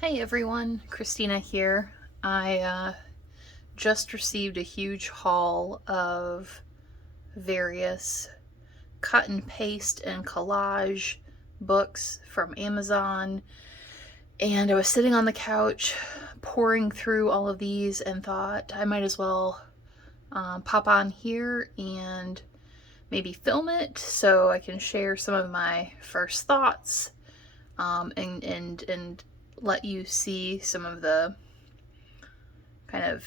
Hey everyone, Christina here. I just received a huge haul of various cut and paste and collage books from Amazon, and I was sitting on the couch pouring through all of these and thought I might as well pop on here and maybe film it so I can share some of my first thoughts and let you see some of the kind of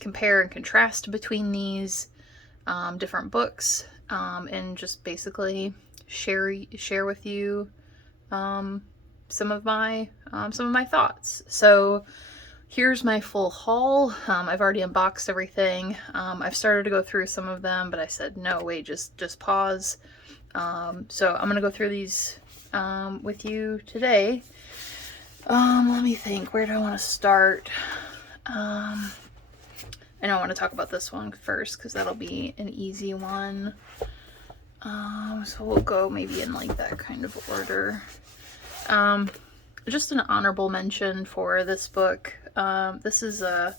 compare and contrast between these different books, and just basically share with you some of my thoughts. So here's my full haul. I've already unboxed everything. I've started to go through some of them, but I said no, wait, just pause. So I'm gonna go through these with you today. Let me think. Where do I want to start? I know I want to talk about this one first because that'll be an easy one. So we'll go maybe in like that kind of order. Just an honorable mention for this book. This is a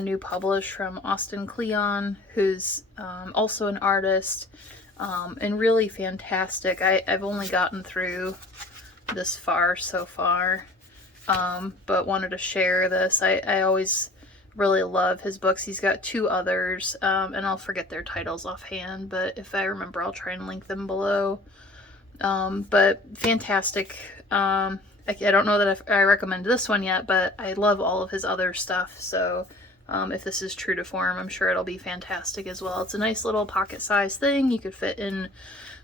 new publish from Kleon, who's also an artist, and really fantastic. I've only gotten through this far so far, but wanted to share this. I always really love his books. He's got two others, and I'll forget their titles offhand, but if I remember I'll try and link them below. But fantastic. I don't know that I recommend this one yet, but I love all of his other stuff, so if this is true to form, I'm sure it'll be fantastic as well. It's a nice little pocket-sized thing you could fit in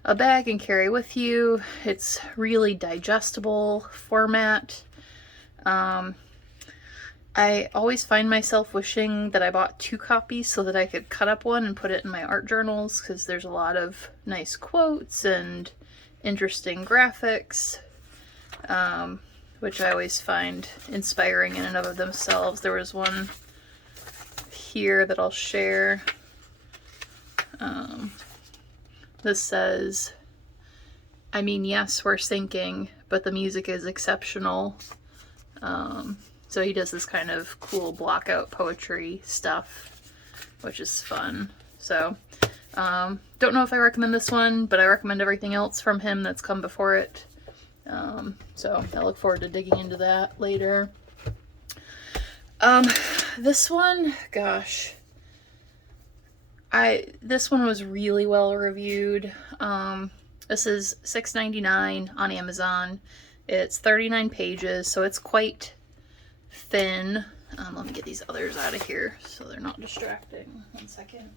a bag and carry with you. It's really digestible format. I always find myself wishing that I bought two copies so that I could cut up one and put it in my art journals, because there's a lot of nice quotes and interesting graphics, which I always find inspiring in and of themselves. There was one here that I'll share. This says, I mean, yes, we're sinking, but the music is exceptional. So he does this kind of cool block out poetry stuff, which is fun. So, don't know if I recommend this one, but I recommend everything else from him that's come before it. So I look forward to digging into that later. This one, gosh, this one was really well reviewed. This is $6.99 on Amazon. It's 39 pages, so it's quite thin. Let me get these others out of here so they're not distracting. 1 second.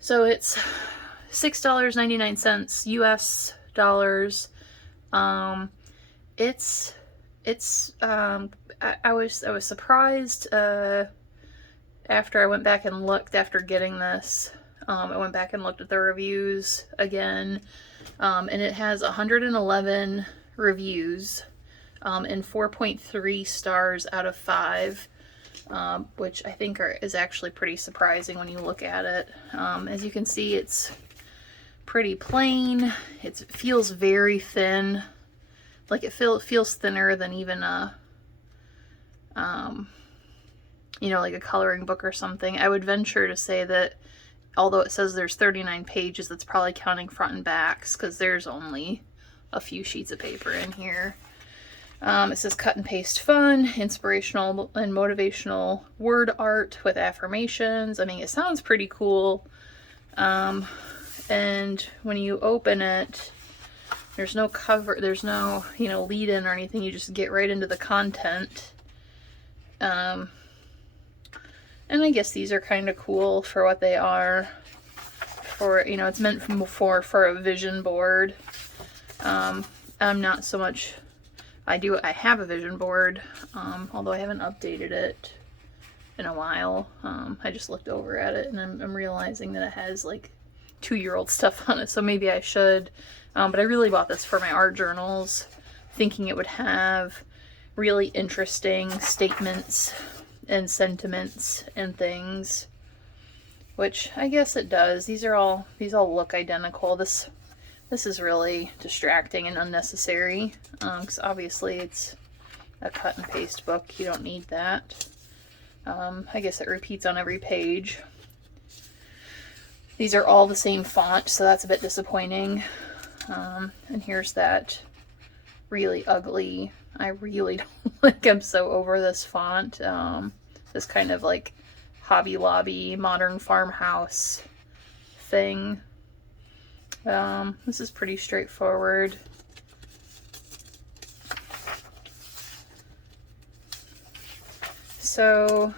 So it's $6.99 US dollars. I was surprised after I went back and looked after getting this. I went back and looked at the reviews again, and it has 111 reviews, and 4.3 stars out of 5, which I think is actually pretty surprising when you look at it. As you can see, it's pretty plain. It feels very thin. Like it feels thinner than even a, like a coloring book or something. I would venture to say that although it says there's 39 pages, that's probably counting front and backs, because there's only a few sheets of paper in here. It says cut and paste fun, inspirational and motivational word art with affirmations. I mean, it sounds pretty cool. And when you open it, there's no cover, there's no, lead in or anything. You just get right into the content. And I guess these are kind of cool for what they are. For, it's meant for a vision board. I'm not so much, I have a vision board, although I haven't updated it in a while. I just looked over at it and I'm realizing that it has like 2-year-old stuff on it, so maybe I should. But I really bought this for my art journals, thinking it would have really interesting statements and sentiments and things, which I guess it does. These all look identical. This This is really distracting and unnecessary, because obviously it's a cut and paste book. You don't need that. I guess it repeats on every page. These are all the same font, so that's a bit disappointing. And here's that really ugly, I really don't like, I'm so over this font. This kind of like Hobby Lobby, modern farmhouse thing. This is pretty straightforward. So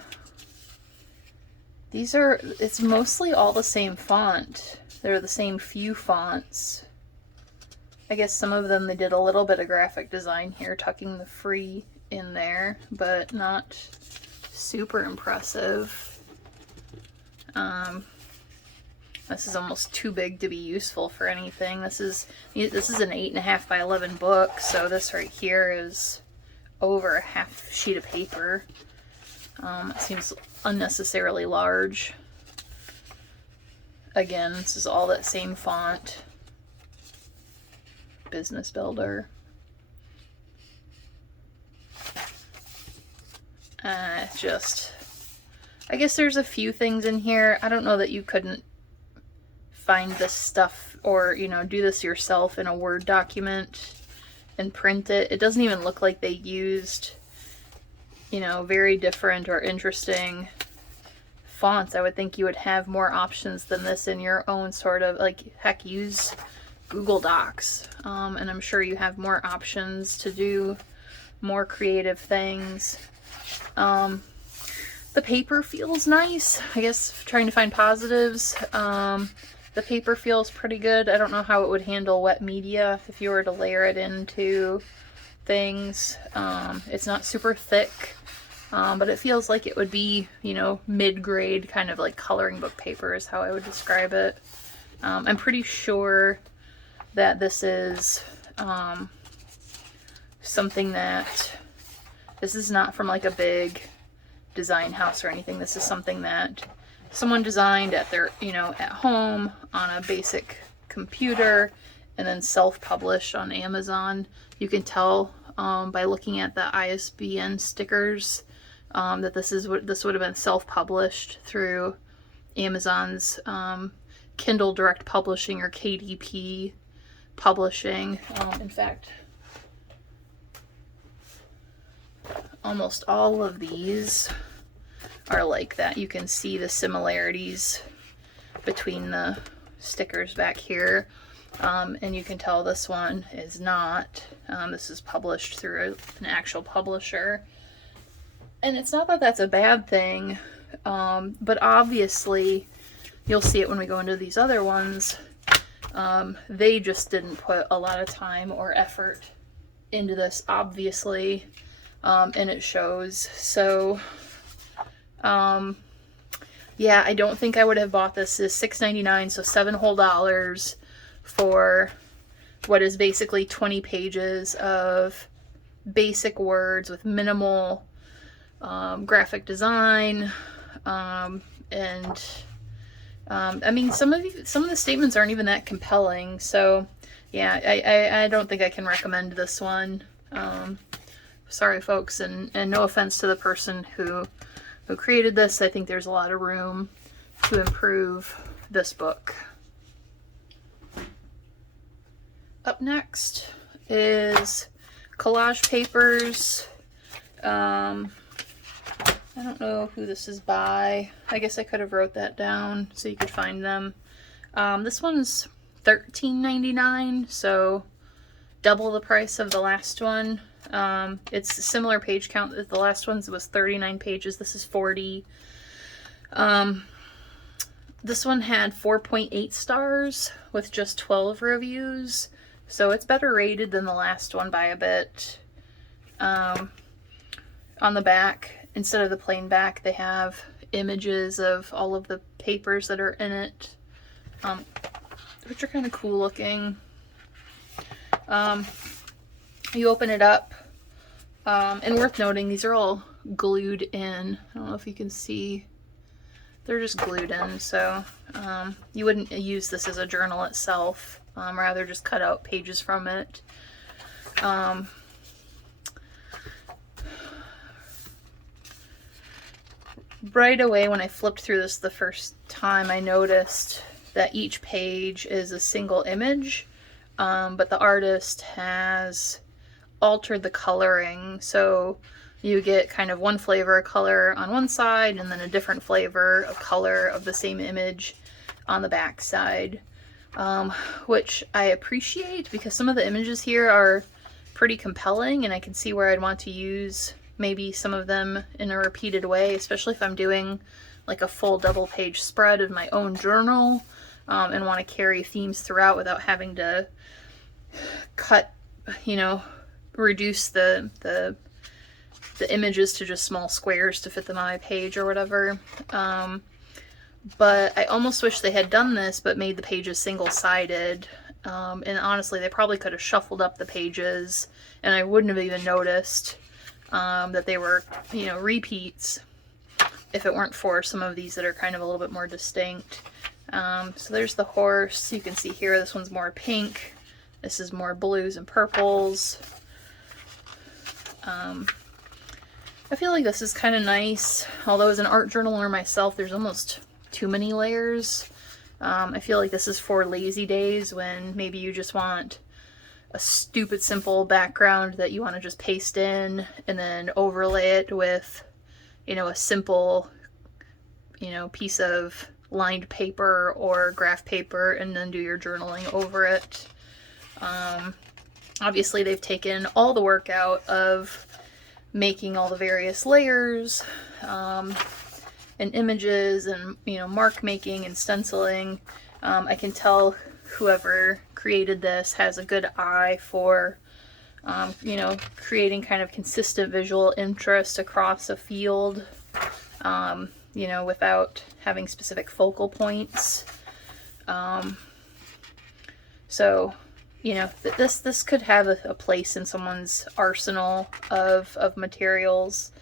these are, it's mostly all the same font. They're the same few fonts. I guess some of them they did a little bit of graphic design here, tucking the free in there, but not super impressive. This is almost too big to be useful for anything. This is an 8.5 by 11 book, so this right here is over a half sheet of paper. It seems unnecessarily large. Again, this is all that same font. Business Builder. I guess there's a few things in here. I don't know that you couldn't find this stuff or, you know, do this yourself in a Word document and print it. It doesn't even look like they used, you know, very different or interesting fonts. I would think you would have more options than this in your own sort of, like, heck, use Google Docs. And I'm sure you have more options to do more creative things. The paper feels nice. I guess trying to find positives. The paper feels pretty good. I don't know how it would handle wet media if you were to layer it into things. It's not super thick, but it feels like it would be, you know, mid-grade, kind of like coloring book paper is how I would describe it. I'm pretty sure that this is something that, this is not from like a big design house or anything. This is something that someone designed at their, you know, at home on a basic computer and then self-published on Amazon. You can tell by looking at the ISBN stickers that this would have been self-published through Amazon's Kindle Direct Publishing or KDP publishing. In fact, almost all of these are like that. You can see the similarities between the stickers back here, and you can tell this one is not. This is published through an actual publisher, and it's not that that's a bad thing, but obviously you'll see it when we go into these other ones. They just didn't put a lot of time or effort into this, obviously, and it shows. So yeah, I don't think I would have bought this. This is $6.99, so $7 whole for what is basically 20 pages of basic words with minimal graphic design, and I mean, some of the statements aren't even that compelling. So yeah, I don't think I can recommend this one. Sorry folks, and no offense to the person who created this. I think there's a lot of room to improve this book. Up next is Collage Papers. I don't know who this is by. I guess I could have wrote that down so you could find them. This one's $13.99, so double the price of the last one. It's a similar page count. The last one was 39 pages. This is 40. This one had 4.8 stars with just 12 reviews, so it's better rated than the last one by a bit. On the back, instead of the plain back, they have images of all of the papers that are in it, which are kind of cool looking. You open it up, and worth noting, these are all glued in. I don't know if you can see. They're just glued in, so you wouldn't use this as a journal itself. rather just cut out pages from it. Right away when I flipped through this the first time, I noticed that each page is a single image, but the artist has altered the coloring, so you get kind of one flavor of color on one side and then a different flavor of color of the same image on the back side, which I appreciate because some of the images here are pretty compelling and I can see where I'd want to use maybe some of them in a repeated way, especially if I'm doing like a full double page spread of my own journal, and want to carry themes throughout without having to cut, you know, reduce the images to just small squares to fit them on my page or whatever. But I almost wish they had done this but made the pages single-sided. And honestly, they probably could have shuffled up the pages and I wouldn't have even noticed that they were, you know, repeats if it weren't for some of these that are kind of a little bit more distinct. So there's the horse. You can see here this one's more pink. This is more blues and purples. I feel like this is kind of nice, although as an art journaler myself, there's almost too many layers. I feel like this is for lazy days when maybe you just want a stupid simple background that you want to just paste in and then overlay it with, you know, a simple, you know, piece of lined paper or graph paper and then do your journaling over it. Obviously they've taken all the work out of making all the various layers and images and, you know, mark making and stenciling. I can tell whoever created this has a good eye for, you know, creating kind of consistent visual interest across a field, you know, without having specific focal points. So, you know, this could have a place in someone's arsenal of materials.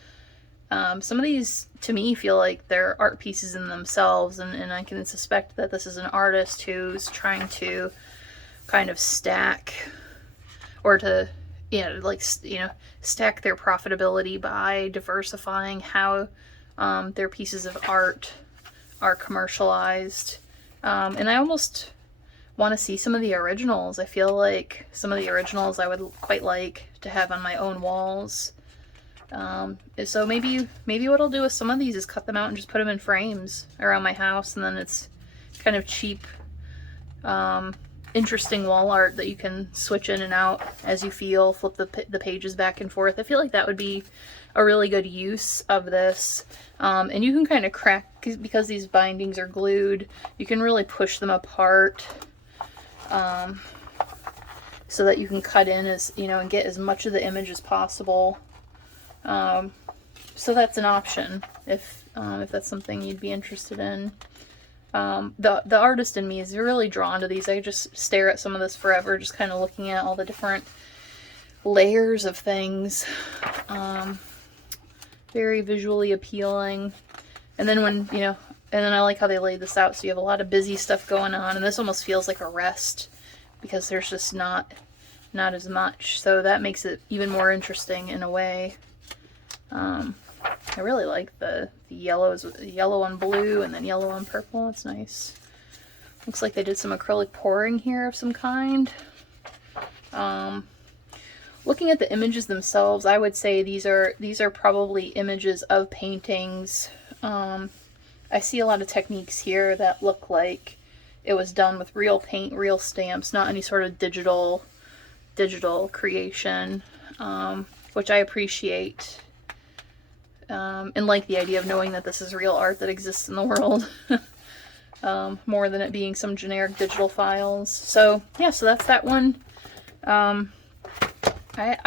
Some of these, to me, feel like they're art pieces in themselves, and I can suspect that this is an artist who's trying to kind of stack, or to, you know, like, you know, stack their profitability by diversifying how their pieces of art are commercialized. And I almost want to see some of the originals. I feel like some of the originals I would quite like to have on my own walls. So maybe what I'll do with some of these is cut them out and just put them in frames around my house, and then it's kind of cheap, interesting wall art that you can switch in and out as you feel, flip the pages back and forth. I feel like that would be a really good use of this. And you can kind of crack, because these bindings are glued, you can really push them apart, so that you can cut in, as you know, and get as much of the image as possible. So that's an option if that's something you'd be interested in. The artist in me is really drawn to these. I just stare at some of this forever, just kind of looking at all the different layers of things. Very visually appealing. And then when, you know, and then I like how they laid this out, so you have a lot of busy stuff going on, and this almost feels like a rest because there's just not as much. So that makes it even more interesting in a way. I really like the yellows, yellow on blue and then yellow on purple. It's nice. Looks like they did some acrylic pouring here of some kind. Looking at the images themselves, I would say these are probably images of paintings. I see a lot of techniques here that look like it was done with real paint, real stamps, not any sort of digital creation, which I appreciate. And like the idea of knowing that this is real art that exists in the world, more than it being some generic digital files. So yeah, so that's that one. I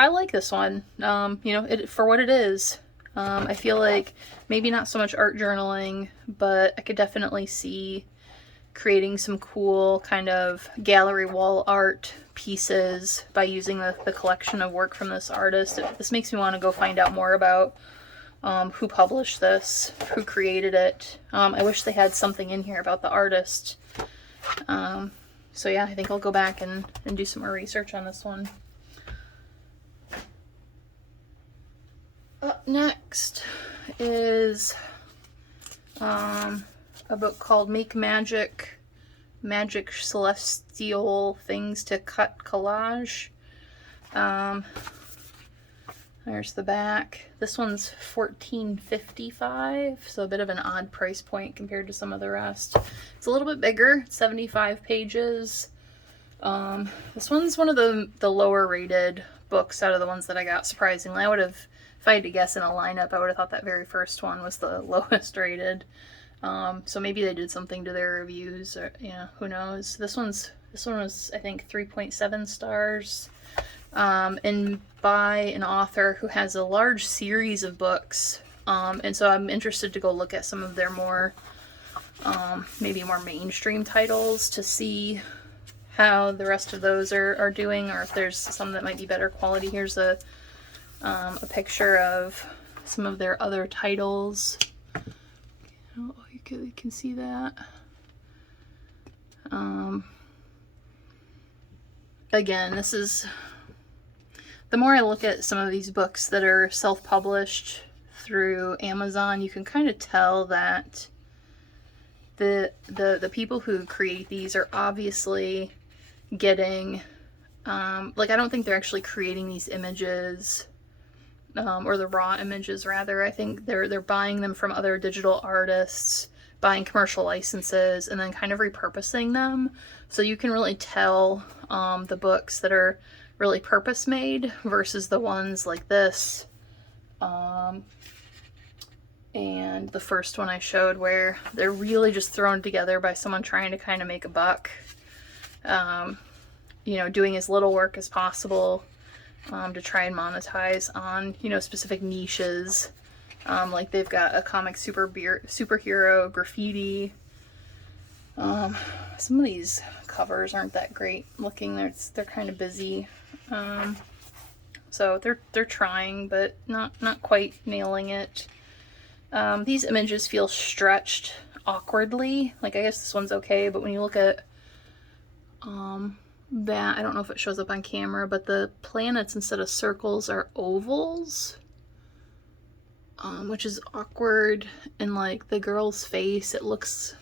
like this one, you know, for what it is. I feel like maybe not so much art journaling, but I could definitely see creating some cool kind of gallery wall art pieces by using the collection of work from this artist. This makes me want to go find out more about who published this, who created it. I wish they had something in here about the artist. So yeah, I think I'll go back and do some more research on this one. Up next is a book called Make Magic, Magic Celestial Things to Cut Collage. There's the back. This one's $14.55, so a bit of an odd price point compared to some of the rest. It's a little bit bigger, 75 pages. This one's one of the lower rated books out of the ones that I got, surprisingly. I would have, if I had to guess in a lineup, I would have thought that very first one was the lowest rated. So maybe they did something to their reviews, or who knows. This one was, I think, 3.7 stars. And by an author who has a large series of books. And so I'm interested to go look at some of their more, maybe more mainstream titles to see how the rest of those are doing, or if there's some that might be better quality. Here's a picture of some of their other titles. Oh, you can see that. Again, this is... The more I look at some of these books that are self-published through Amazon, you can kind of tell that the people who create these are obviously getting, like, I don't think they're actually creating these images, or the raw images rather. I think they're buying them from other digital artists, buying commercial licenses, and then kind of repurposing them. So you can really tell the books that are really purpose made versus the ones like this, and the first one I showed, where they're really just thrown together by someone trying to kind of make a buck, doing as little work as possible to try and monetize on specific niches. Like they've got a comic superhero, graffiti. Some of these covers aren't that great looking. They're kind of busy. So they're trying, but not quite nailing it. These images feel stretched awkwardly. Like, I guess this one's okay, but when you look at that, I don't know if it shows up on camera, but the planets instead of circles are ovals, which is awkward. And like the girl's face, it looks,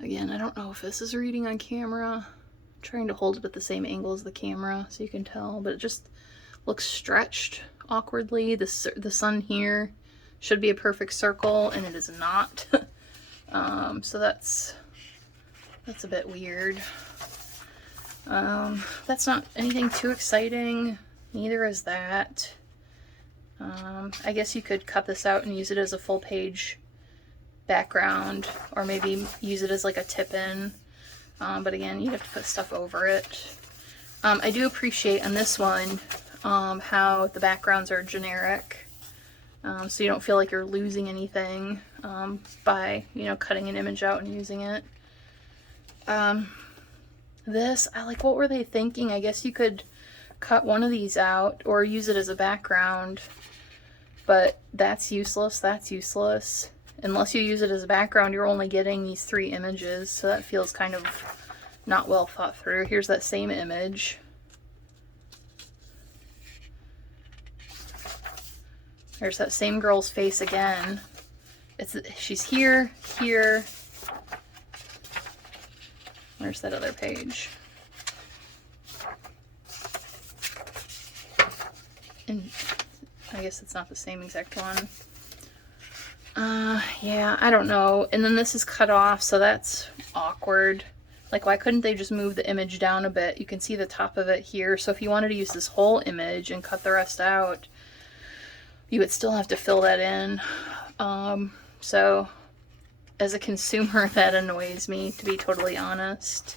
again, I don't know if this is reading on camera. I'm trying to hold it at the same angle as the camera so you can tell, but it just looks stretched awkwardly. The sun here should be a perfect circle, and it is not. So that's a bit weird. That's not anything too exciting. Neither is that. I guess you could cut this out and use it as a full page background, or maybe use it as like a tip-in. But again, you have to put stuff over it. I do appreciate on this one how the backgrounds are generic, so you don't feel like you're losing anything by cutting an image out and using it. This, I like, what were they thinking? I guess you could cut one of these out or use it as a background, but that's useless. That's useless. Unless you use it as a background, you're only getting these 3 images, so that feels kind of not well thought through. Here's that same image. There's that same girl's face again. She's here, here. Where's that other page? And I guess it's not the same exact one. Yeah, I don't know. And then this is cut off, so that's awkward. Like, why couldn't they just move the image down a bit? You can see the top of it here. So if you wanted to use this whole image and cut the rest out, you would still have to fill that in. So as a consumer, that annoys me, to be totally honest.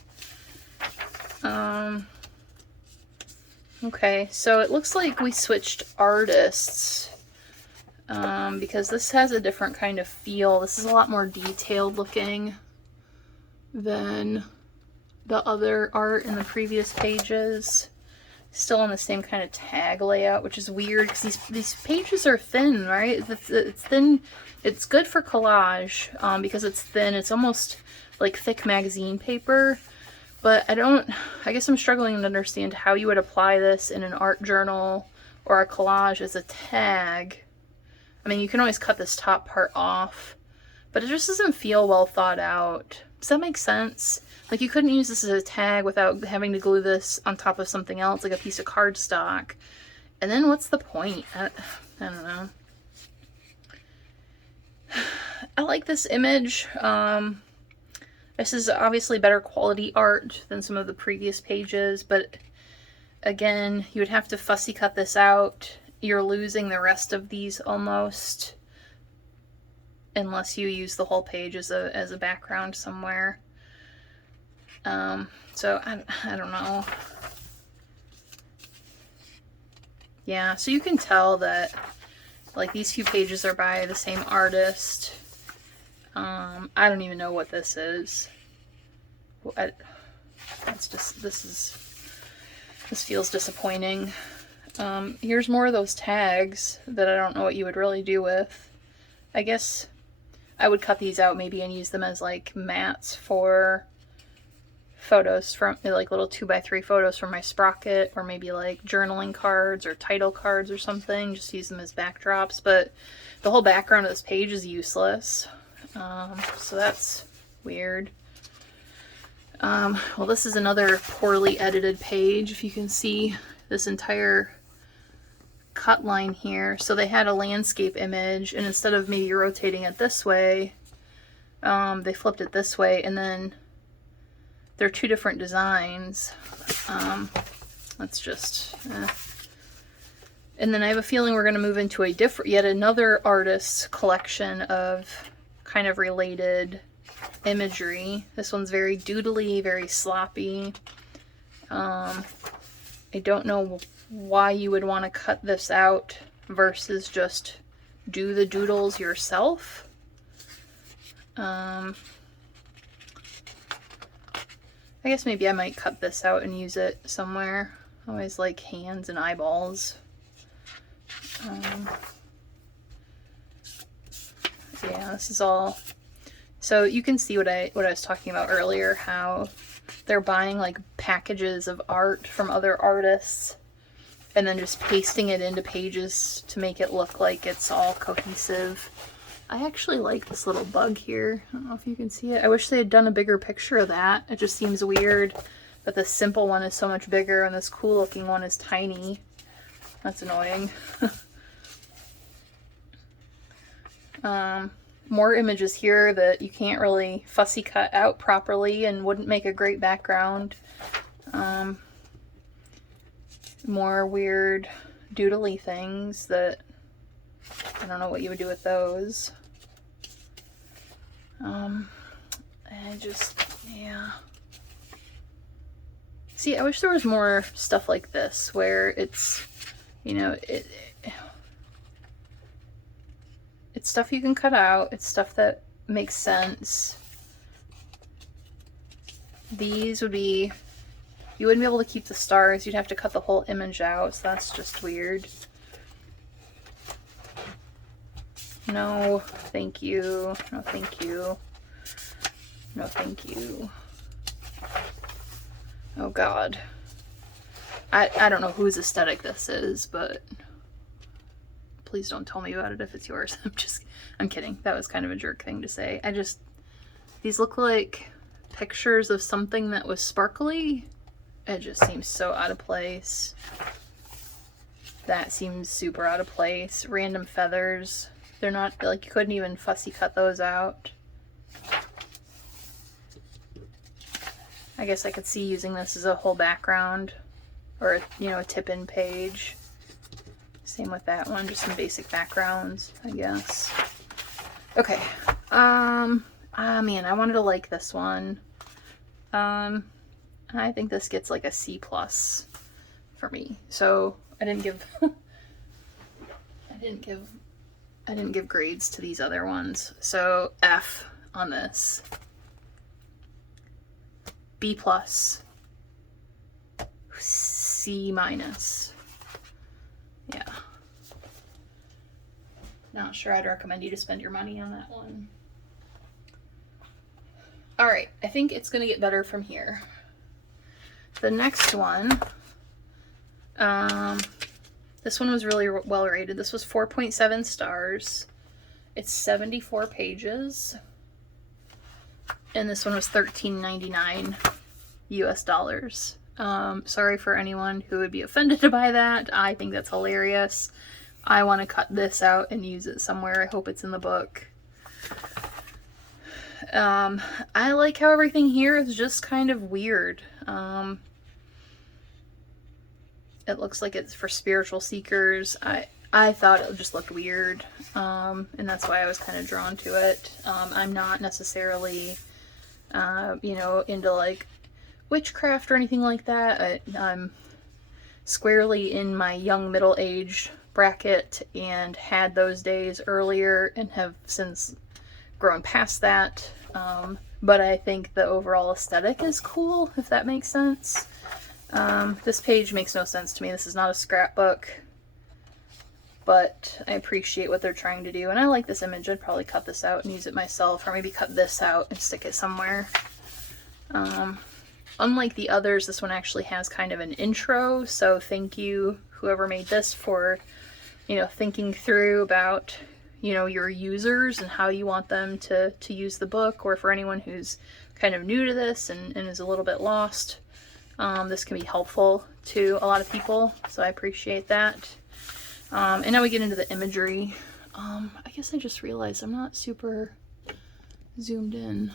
Okay, so it looks like we switched artists. Because this has a different kind of feel. This is a lot more detailed looking than the other art in the previous pages. Still on the same kind of tag layout, which is weird because these pages are thin, right? It's thin. It's good for collage because it's thin. It's almost like thick magazine paper, But I guess I'm struggling to understand how you would apply this in an art journal or a collage as a tag. I mean, you can always cut this top part off, but it just doesn't feel well thought out. Does that make sense? Like, you couldn't use this as a tag without having to glue this on top of something else, like a piece of cardstock. And then what's the point? I don't know. I like this image. This is obviously better quality art than some of the previous pages, but again, you would have to fussy cut this out. You're losing the rest of these almost, unless you use the whole page as a background somewhere. So I don't know. Yeah, so you can tell that like these few pages are by the same artist. I don't even know what this is. This feels disappointing. Here's more of those tags that I don't know what you would really do with. I guess I would cut these out maybe and use them as like mats for photos from like little 2x3 photos from my sprocket, or maybe like journaling cards or title cards or something. Just use them as backdrops, but the whole background of this page is useless. So that's weird. Well, this is another poorly edited page. If you can see this entire cut line here. So they had a landscape image, and instead of maybe rotating it this way, they flipped it this way, and then they're two different designs. Let's just... And then I have a feeling we're going to move into a yet another artist's collection of kind of related imagery. This one's very doodly, very sloppy. I don't know why you would want to cut this out versus just do the doodles yourself. I guess maybe I might cut this out and use it somewhere. I always like hands and eyeballs. Yeah, this is all. So you can see what I was talking about earlier, how they're buying like packages of art from other artists and then just pasting it into pages to make it look like it's all cohesive. I actually like this little bug here. I don't know if you can see it. I wish they had done a bigger picture of that. It just seems weird that the simple one is so much bigger and this cool looking one is tiny. That's annoying. More images here that you can't really fussy cut out properly and wouldn't make a great background. More weird doodly things that I don't know what you would do with those. Yeah. See, I wish there was more stuff like this where it's, you know, it's stuff you can cut out. It's stuff that makes sense. These would be, you wouldn't be able to keep the stars. You'd have to cut the whole image out, so that's just weird. No, thank you. No, thank you. No, thank you. Oh, God. I don't know whose aesthetic this is, but please don't tell me about it if it's yours. I'm kidding. That was kind of a jerk thing to say. These look like pictures of something that was sparkly. It just seems so out of place. That seems super out of place. Random feathers. They're not, like, you couldn't even fussy cut those out. I guess I could see using this as a whole background, or, you know, a tip-in page. Same with that one, just some basic backgrounds, I guess. Okay. Man, I wanted to like this one. I think this gets like a C+ for me. So I didn't give I didn't give grades to these other ones. So F on this. B+. C-. Yeah. Not sure I'd recommend you to spend your money on that one. Alright, I think it's going to get better from here. the next one, this one was really well rated. This was 4.7 stars. It's 74 pages. And this one was $13.99 US dollars. Sorry for anyone who would be offended by that. I think that's hilarious. I want to cut this out and use it somewhere. I hope it's in the book. I like how everything here is just kind of weird. It looks like it's for spiritual seekers. I thought it just looked weird, and that's why I was kind of drawn to it. I'm not necessarily, you know, into like witchcraft or anything like that. I'm squarely in my young middle-aged bracket and had those days earlier and have since grown past that. But I think the overall aesthetic is cool, if that makes sense. This page makes no sense to me. This is not a scrapbook, but I appreciate what they're trying to do. And I like this image. I'd probably cut this out and use it myself, or maybe cut this out and stick it somewhere. Unlike the others, this one actually has kind of an intro, so thank you, whoever made this, for, you know, thinking through about, you know, your users and how you want them to use the book, or for anyone who's kind of new to this and is a little bit lost. This can be helpful to a lot of people, so I appreciate that. And now we get into the imagery. I guess I just realized I'm not super zoomed in.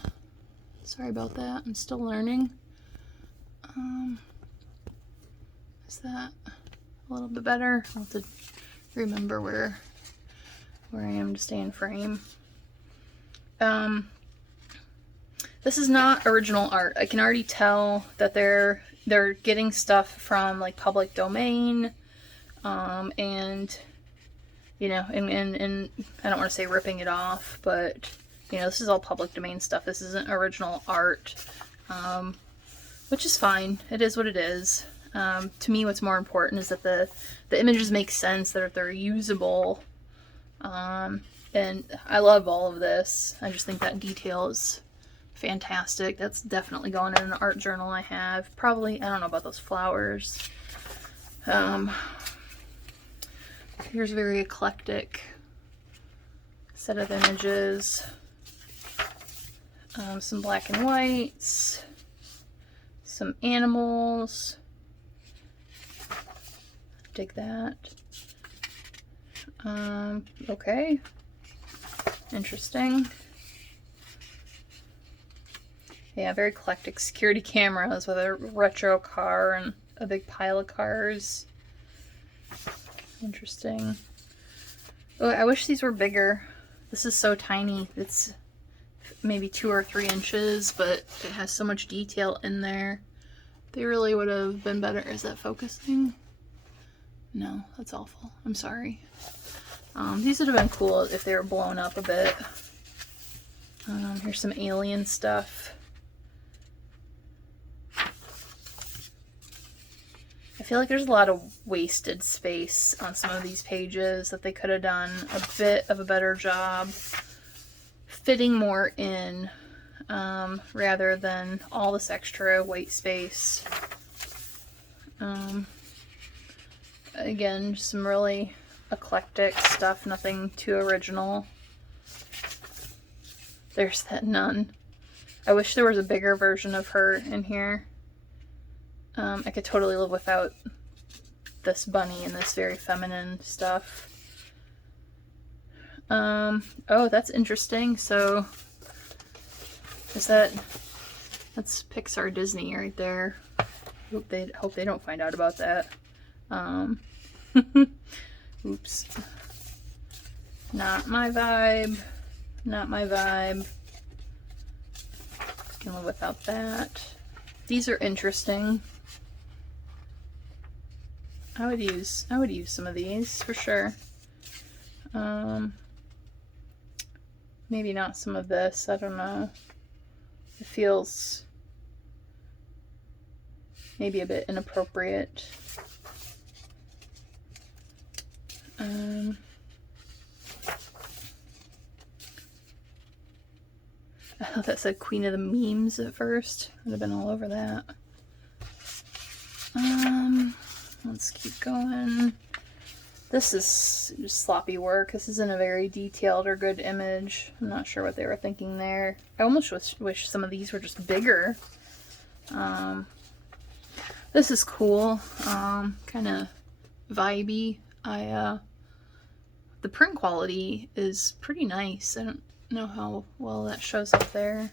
Sorry about that. I'm still learning. Is that a little bit better? I'll have to remember where I am to stay in frame. This is not original art. I can already tell that they're getting stuff from like public domain, and you know, and I don't want to say ripping it off, but you know, this is all public domain stuff. This isn't original art, which is fine. It is what it is. To me, what's more important is that the images make sense, that they're usable. And I love all of this. I just think that detail is fantastic. That's definitely going in an art journal I have. Probably, I don't know about those flowers. Here's a very eclectic set of images. Some black and whites. Some animals. Dig that. Okay. Interesting. Yeah, very eclectic. Security cameras with a retro car and a big pile of cars. Interesting. Oh, I wish these were bigger. This is so tiny. It's maybe 2 or 3 inches, but it has so much detail in there. They really would have been better. Is that focusing? No, that's awful. I'm sorry. These would have been cool if they were blown up a bit. Here's some alien stuff. I feel like there's a lot of wasted space on some of these pages that they could have done a bit of a better job fitting more in, rather than all this extra white space. Again, some really eclectic stuff, nothing too original. There's that nun. I wish there was a bigger version of her in here. I could totally live without this bunny and this very feminine stuff. Oh, that's interesting. So, that's Pixar Disney right there. Hope they don't find out about that. Oops. Not my vibe. Not my vibe. Can live without that. These are interesting. I would use some of these for sure. Maybe not some of this. I don't know. It feels maybe a bit inappropriate. I thought that said Queen of the Memes at first. I'd have been all over that. This is just sloppy work. This isn't a very detailed or good image. I'm not sure what they were thinking there. I almost wish some of these were just bigger. This is cool. Kind of vibey. The print quality is pretty nice. I don't know how well that shows up there.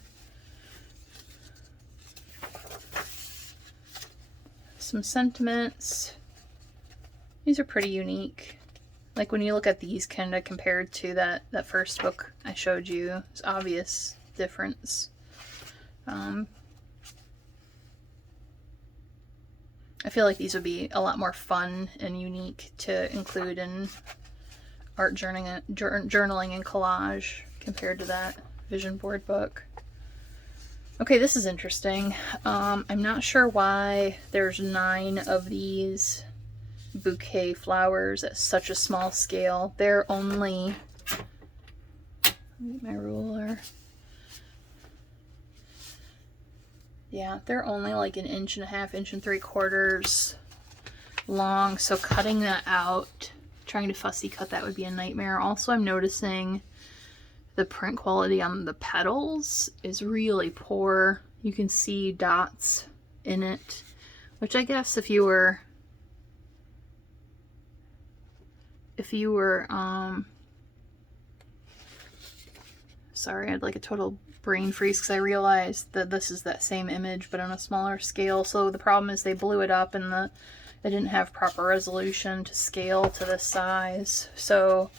Some sentiments. These are pretty unique. Like when you look at these kind of compared to that first book I showed you, there's obvious difference. I feel like these would be a lot more fun and unique to include in art journaling and collage compared to that vision board book. Okay, this is interesting. I'm not sure why there's 9 of these bouquet flowers at such a small scale. They're only, let me get my ruler. Yeah, they're only like 1.5 inches, 1.75 inches long. So cutting that out, trying to fussy cut that would be a nightmare. Also, I'm noticing the print quality on the petals is really poor. You can see dots in it, which I guess if you were sorry, I had like a total brain freeze because I realized that this is that same image but on a smaller scale. So the problem is they blew it up and it didn't have proper resolution to scale to this size. So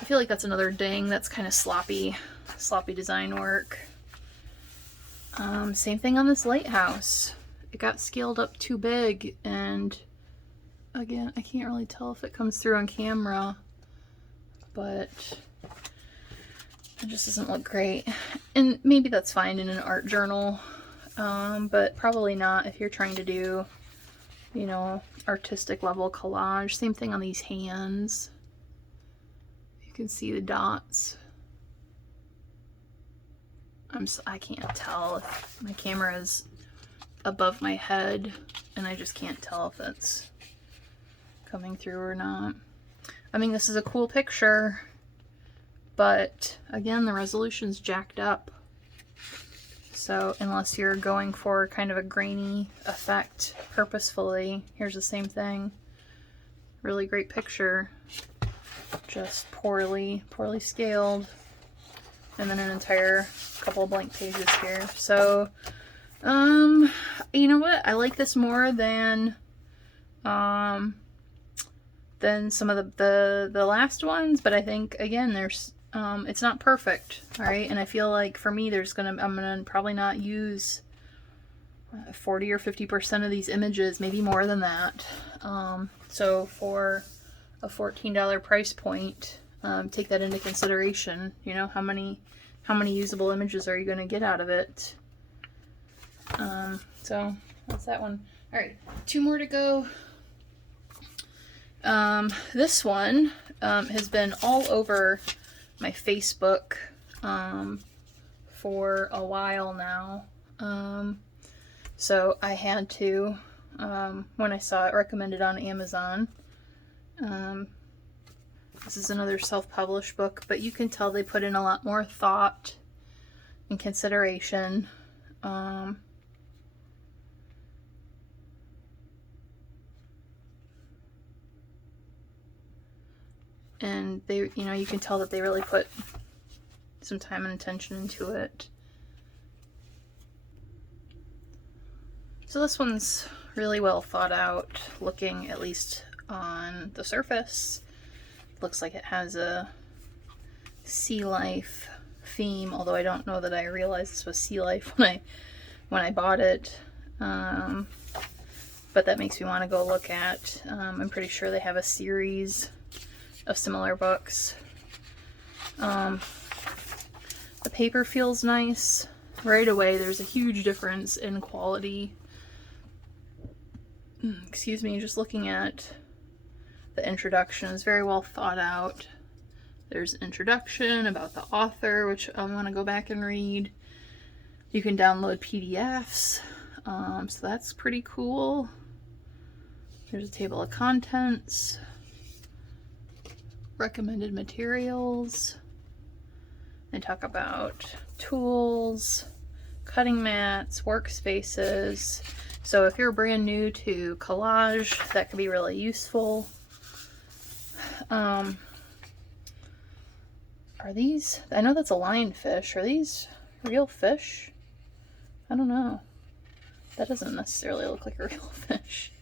I feel like that's another ding. That's kind of sloppy design work. Same thing on this lighthouse. It got scaled up too big, and again, I can't really tell if it comes through on camera, but it just doesn't look great. And maybe that's fine in an art journal, but probably not if you're trying to do, you know, artistic level collage. Same thing on these hands. You can see the dots. I can't tell if my camera is above my head, and I just can't tell if it's coming through or not. I mean, this is a cool picture, but again, the resolution's jacked up. So unless you're going for kind of a grainy effect purposefully, here's the same thing. Really great picture, just poorly scaled. And then an entire couple of blank pages here. So, you know what? I like this more than some of the last ones, but I think again there's it's not perfect, all right? And I feel like for me I'm gonna probably not use 40 or 50% of these images, maybe more than that. So for a $14 price point, take that into consideration. You know, how many usable images are you going to get out of it? So that's that one. All right, 2 more to go. This one has been all over my Facebook for a while now. So I had to, when I saw it recommended on Amazon. This is another self-published book, but you can tell they put in a lot more thought and consideration. And they, you know, you can tell that they really put some time and attention into it. So this one's really well thought out, looking at least on the surface. Looks like it has a sea life theme, although I don't know that I realized this was sea life when I bought it. But that makes me want to go look at. I'm pretty sure they have a series of similar books. The paper feels nice. Right away, there's a huge difference in quality. Excuse me, just looking at the introduction is very well thought out. There's an introduction about the author, which I want to go back and read. You can download PDFs, so that's pretty cool. There's a table of contents. recommended materials. They talk about tools, cutting mats, workspaces. So if you're brand new to collage, that could be really useful. Are these, I know that's a lionfish. Are these real fish? I don't know. That doesn't necessarily look like a real fish.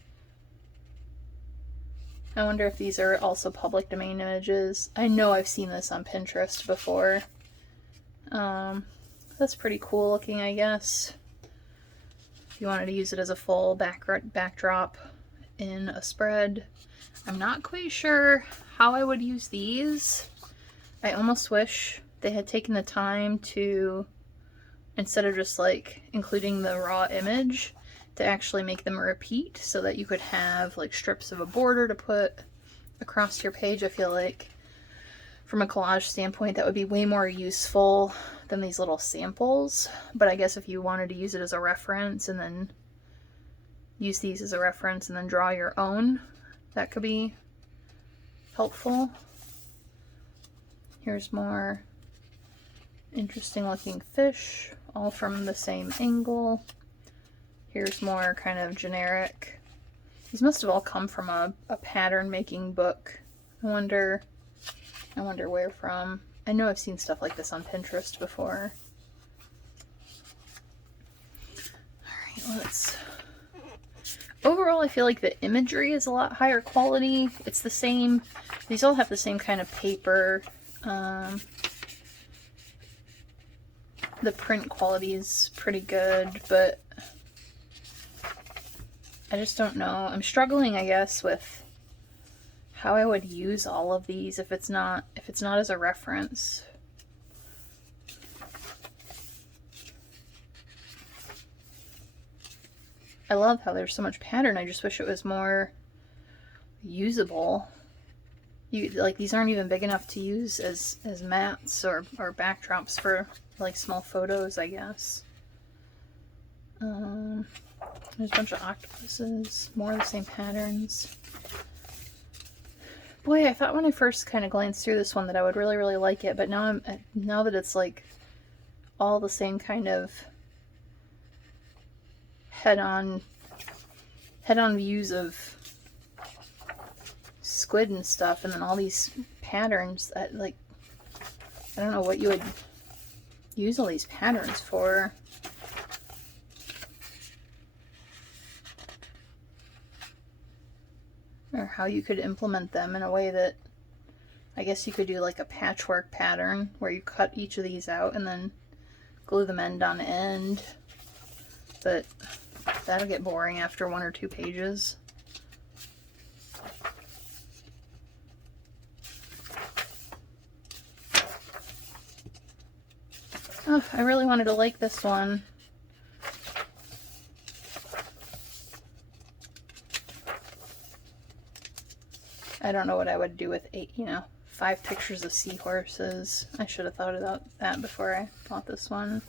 I wonder if these are also public domain images. I know I've seen this on Pinterest before. That's pretty cool looking, I guess. If you wanted to use it as a full backdrop in a spread. I'm not quite sure how I would use these. I almost wish they had taken the time to, instead of just like including the raw image, to actually make them repeat so that you could have like strips of a border to put across your page. I feel like from a collage standpoint that would be way more useful than these little samples. But I guess if you wanted to use it as a reference and then use these as a reference and then draw your own, that could be helpful. Here's more interesting looking fish, all from the same angle. Here's more kind of generic. These must have all come from a pattern making book. I wonder where from. I know I've seen stuff like this on Pinterest before. Alright, let's... Overall, I feel like the imagery is a lot higher quality. It's the same, these all have the same kind of paper. The print quality is pretty good, but I just don't know. I'm struggling, I guess, with how I would use all of these if it's not as a reference. I love how there's so much pattern. I just wish it was more usable. Like these aren't even big enough to use as mats or backdrops for like small photos, I guess. There's a bunch of octopuses, more of the same patterns. Boy, I thought when I first kind of glanced through this one that I would really, really like it, but now now that it's like all the same kind of head-on views of squid and stuff, and then all these patterns that, like, I don't know what you would use all these patterns for. Or how you could implement them in a way that, I guess you could do like a patchwork pattern where you cut each of these out and then glue them end on end. But that'll get boring after 1 or 2 pages. Oh, I really wanted to like this one. I don't know what I would do with 5 pictures of seahorses. I should have thought about that before I bought this one.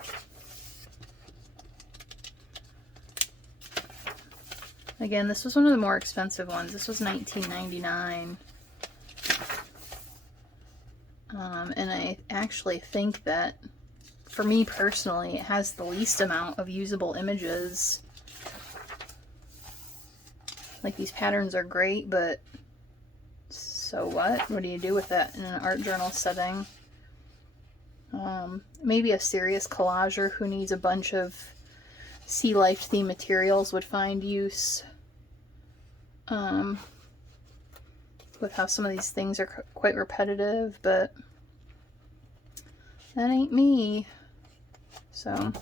Again, this was one of the more expensive ones. This was $19.99. And I actually think that, for me personally, it has the least amount of usable images. Like, these patterns are great, but so what? What do you do with that in an art journal setting? Maybe a serious collager who needs a bunch of sea life theme materials would find use. With how some of these things are quite repetitive, but that ain't me. So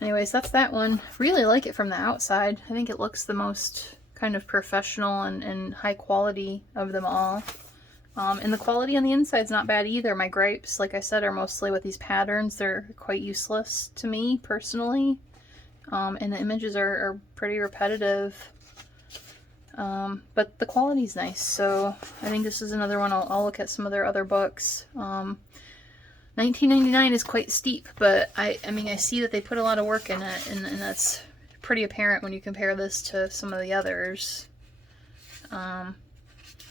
anyways, that's that one. Really like it from the outside. I think it looks the most kind of professional and high quality of them all. And the quality on the inside is not bad either. My gripes, like I said, are mostly with these patterns. They're quite useless to me personally. And the images are pretty repetitive. But the quality's nice, so I think this is another one. I'll look at some of their other books. $19.99 is quite steep, but I mean, I see that they put a lot of work in it, and that's pretty apparent when you compare this to some of the others.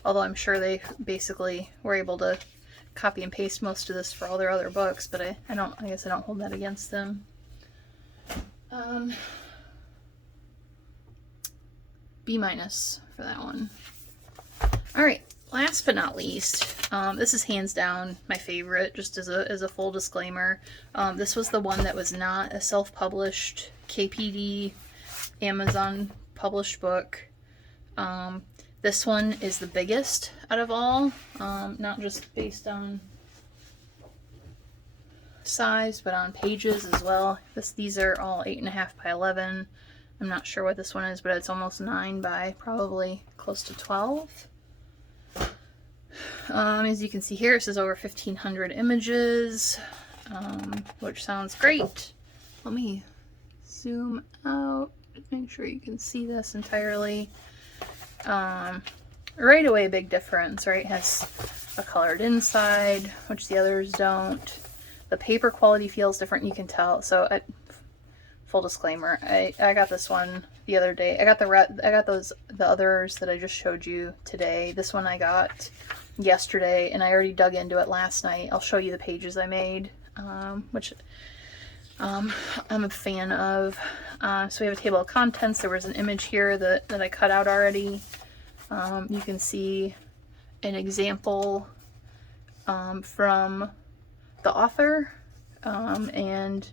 Although I'm sure they basically were able to copy and paste most of this for all their other books, but I guess I don't hold that against them. B- for that one. All right, last but not least, this is hands down my favorite, just as a full disclaimer. This was the one that was not a self-published KPD Amazon published book. This one is the biggest out of all, not just based on size, but on pages as well. These are all 8.5 by 11. I'm not sure what this one is, but it's almost 9 by probably close to 12. As you can see here, it says over 1,500 images, which sounds great. Let me zoom out, make sure you can see this entirely. Right away, a big difference, right? It has a colored inside, which the others don't. The paper quality feels different, you can tell. So, full disclaimer, I got this one the other day. I got the others that I just showed you today. This one I got yesterday, and I already dug into it last night. I'll show you the pages I made, which I'm a fan of. So we have a table of contents. There was an image here that I cut out already. You can see an example from the author, and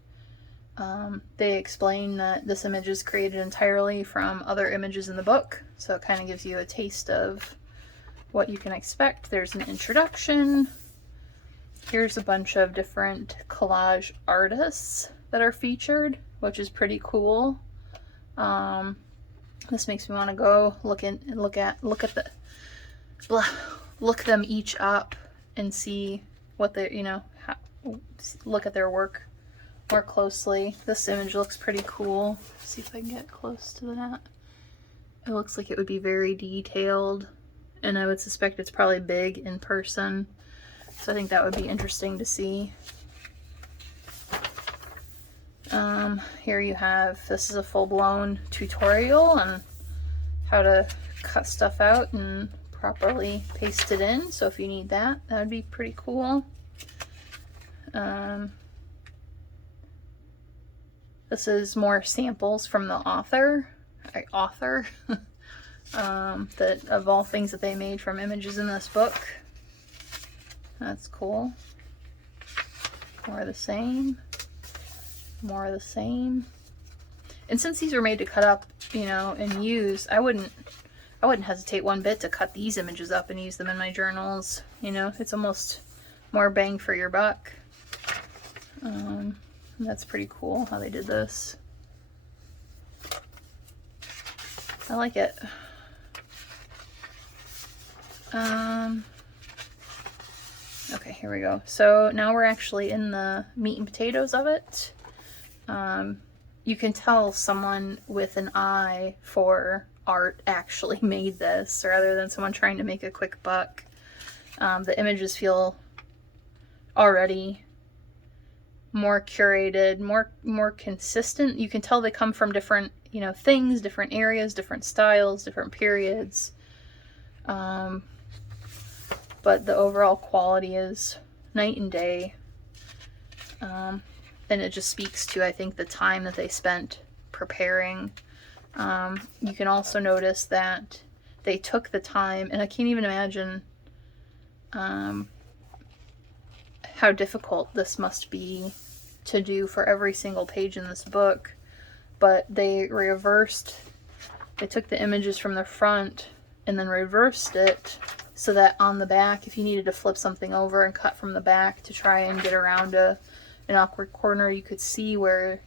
they explain that this image is created entirely from other images in the book, so it kind of gives you a taste of what you can expect. There's an introduction. Here's a bunch of different collage artists that are featured, which is pretty cool. This makes me want to go look them each up and see what they, look at their work more closely. This image looks pretty cool. Let's see if I can get close to that. It looks like it would be very detailed, and I would suspect it's probably big in person. So I think that would be interesting to see. Here you have, this is a full-blown tutorial on how to cut stuff out and properly paste it in. So if you need that, that would be pretty cool. This is more samples from the author, that of all things that they made from images in this book. That's cool. More of the same. More of the same. And since these were made to cut up, and use, I wouldn't hesitate one bit to cut these images up and use them in my journals. It's almost more bang for your buck. That's pretty cool how they did this. I like it. Okay, here we go. So now we're actually in the meat and potatoes of it. You can tell someone with an eye for art actually made this, rather than someone trying to make a quick buck. The images feel already more curated, more consistent. You can tell they come from different, things, different areas, different styles, different periods. But the overall quality is night and day. And it just speaks to, I think, the time that they spent preparing. You can also notice that they took the time, and I can't even imagine how difficult this must be to do for every single page in this book. But they took the images from the front and then reversed it so that on the back, if you needed to flip something over and cut from the back to try and get around an awkward corner, you could see where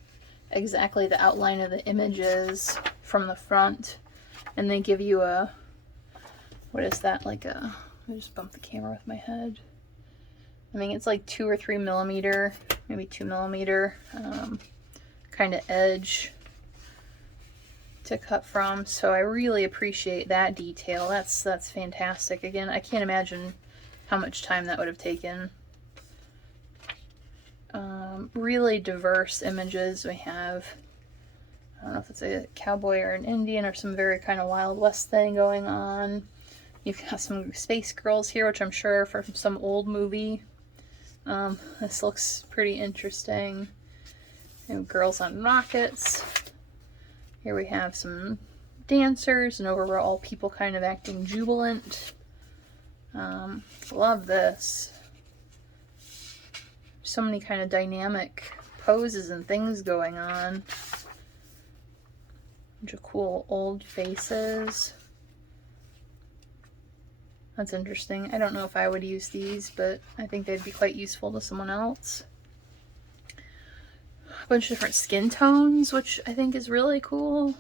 exactly the outline of the image is from the front. And they give you what is that, I just bumped the camera with my head. I mean, it's like 2 or 3 millimeter, maybe 2 millimeter kind of edge to cut from. So I really appreciate that detail. That's fantastic. Again, I can't imagine how much time that would have taken. Really diverse images. We have, I don't know if it's a cowboy or an Indian or some very kind of Wild West thing going on. You've got some space girls here, which I'm sure are from some old movie. This looks pretty interesting. And girls on rockets. Here we have some dancers, and over all people kind of acting jubilant. Love this. So many kind of dynamic poses and things going on. Bunch of cool old faces. That's interesting. I don't know if I would use these, but I think they'd be quite useful to someone else. A bunch of different skin tones, which I think is really cool.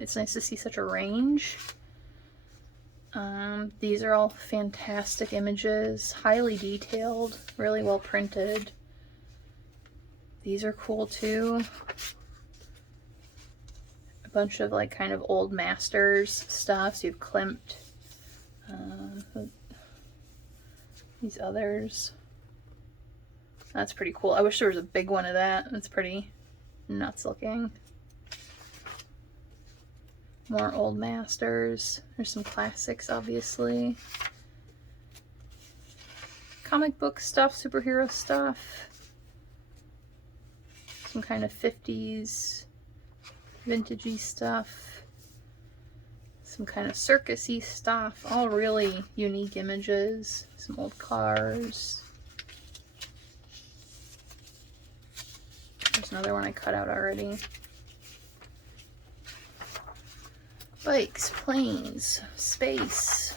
It's nice to see such a range. These are all fantastic images, highly detailed, really well printed. These are cool too. A bunch of like kind of old masters stuff. So you've Klimt. These others. That's pretty cool. I wish there was a big one of that. That's pretty nuts looking. More old masters. There's some classics, obviously. Comic book stuff, superhero stuff. Some kind of 50s vintagey stuff. Some kind of circusy stuff. All really unique images. Some old cars. There's another one I cut out already. Bikes, planes, space,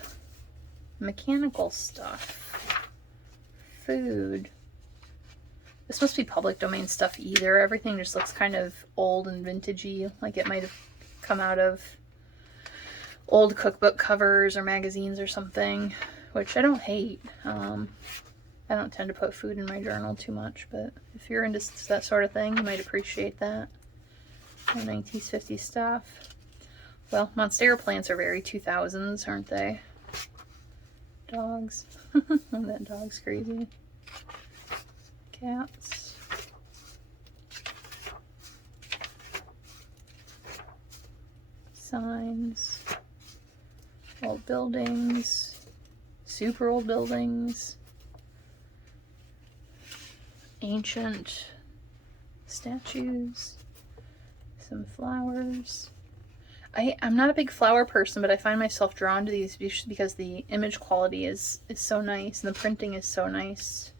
mechanical stuff, food. This must be public domain stuff either. Everything just looks kind of old and vintagey, like it might have come out of old cookbook covers or magazines or something, which I don't hate. I don't tend to put food in my journal too much, but if you're into that sort of thing, you might appreciate that. 1950s, 50s stuff. Well, Monstera plants are very 2000s, aren't they? Dogs. That dog's crazy. Cats. Signs. Old buildings. Super old buildings. Ancient statues. Some flowers. I'm not a big flower person, but I find myself drawn to these because the image quality is so nice and the printing is so nice.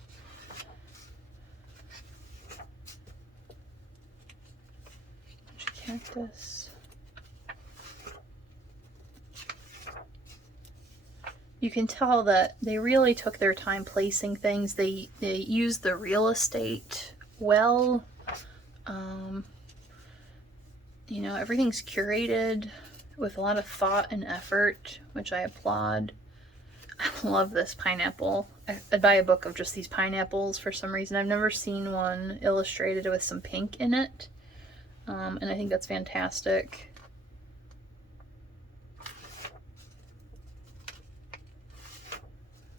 Cactus. You can tell that they really took their time placing things. They used the real estate well. You know, everything's curated with a lot of thought and effort, which I applaud. I love this pineapple. I'd buy a book of just these pineapples for some reason. I've never seen one illustrated with some pink in it. And I think that's fantastic.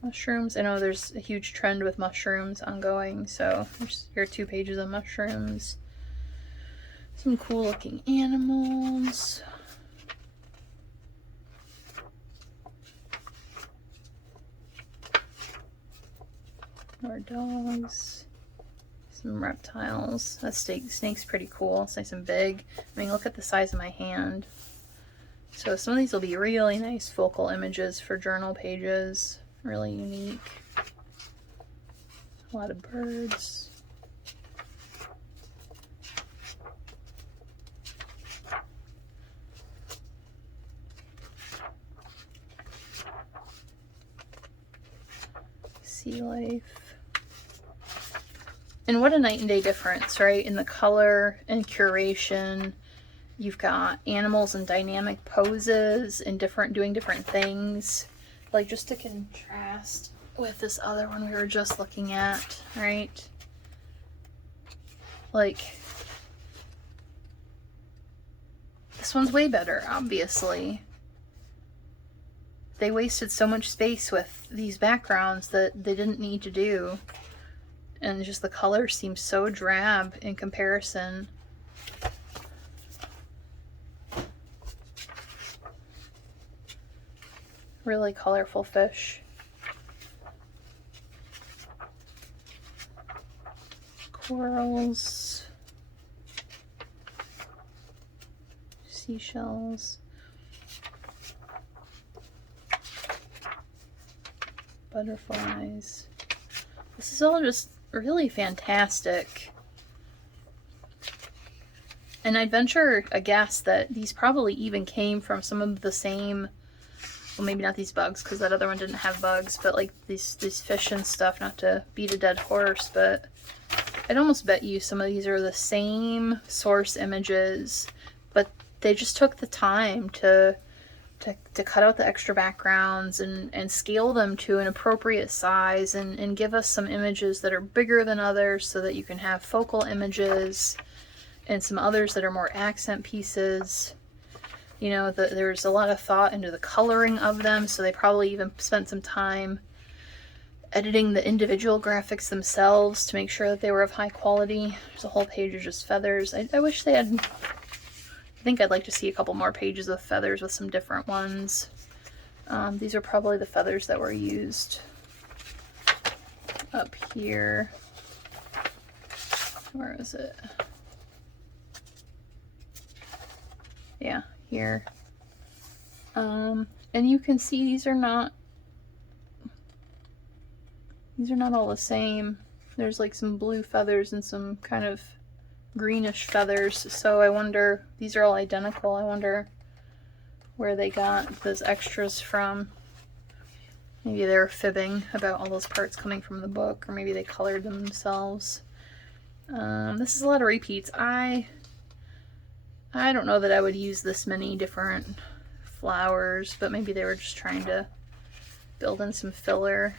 Mushrooms. I know there's a huge trend with mushrooms ongoing, so here are 2 pages of mushrooms. Some cool looking animals. More dogs. Some reptiles. That snake's pretty cool. It's nice and big. I mean, look at the size of my hand. So some of these will be really nice focal images for journal pages. Really unique. A lot of birds. Sea life. And what a night and day difference, right? In the color and curation. You've got animals in dynamic poses and doing different things. Like, just to contrast with this other one we were just looking at, right? Like, this one's way better, obviously. They wasted so much space with these backgrounds that they didn't need to do. And just the color seems so drab in comparison. Really colorful fish. Corals. Seashells. Butterflies. This is all just really fantastic. And I'd venture a guess that these probably even came from some of the same, well, maybe not these bugs, because that other one didn't have bugs, but like these fish and stuff, not to beat a dead horse, but I'd almost bet you some of these are the same source images, but they just took the time to cut out the extra backgrounds and scale them to an appropriate size and give us some images that are bigger than others so that you can have focal images and some others that are more accent pieces. You know, there's a lot of thought into the coloring of them, so they probably even spent some time editing the individual graphics themselves to make sure that they were of high quality. There's a whole page of just feathers. I wish they had... I think I'd like to see a couple more pages of feathers with some different ones. These are probably the feathers that were used up here. Where is it? Yeah, here. And you can see these are not all the same. There's like some blue feathers and some kind of greenish feathers, so I wonder, these are all identical. I wonder where they got those extras from. Maybe they're fibbing about all those parts coming from the book, or maybe they colored them themselves. This is a lot of repeats. I don't know that I would use this many different flowers, but maybe they were just trying to build in some filler.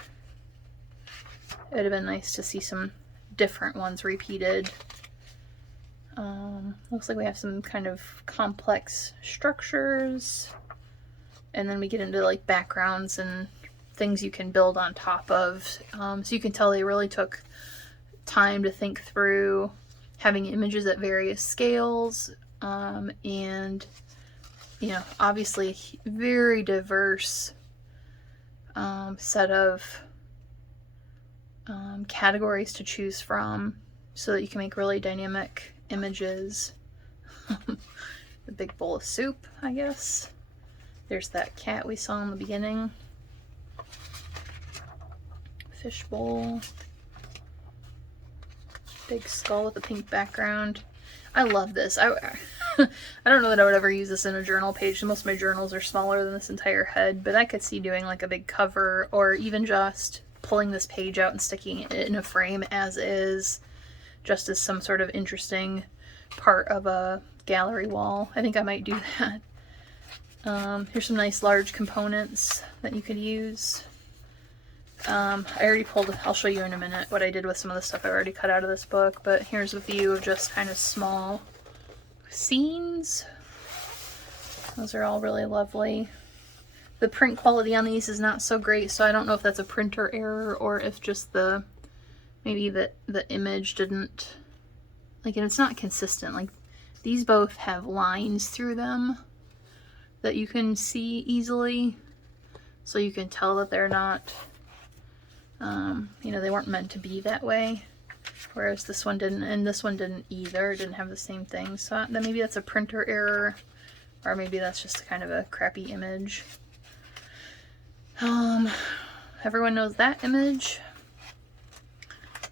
It would have been nice to see some different ones repeated. Looks like we have some kind of complex structures, and then we get into like backgrounds and things you can build on top of. So you can tell they really took time to think through having images at various scales, and you know, obviously very diverse set of categories to choose from so that you can make really dynamic images. The big bowl of soup, I guess. There's that cat we saw in the beginning. Fish bowl. Big skull with a pink background. I love this. I don't know that I would ever use this in a journal page. Most of my journals are smaller than this entire head, but I could see doing like a big cover, or even just pulling this page out and sticking it in a frame as is, just as some sort of interesting part of a gallery wall. I think I might do that. Here's some nice large components that you could use. I already pulled, I'll show you in a minute what I did with some of the stuff I already cut out of this book, but here's a view of just kind of small scenes. Those are all really lovely. The print quality on these is not so great, so I don't know if that's a printer error or if just maybe the image didn't, like, and it's not consistent. Like, these both have lines through them that you can see easily, so you can tell that they're not, you know, they weren't meant to be that way. Whereas this one didn't, and this one didn't either. It didn't have the same thing. So then maybe that's a printer error, or maybe that's just kind of a crappy image. Everyone knows that image.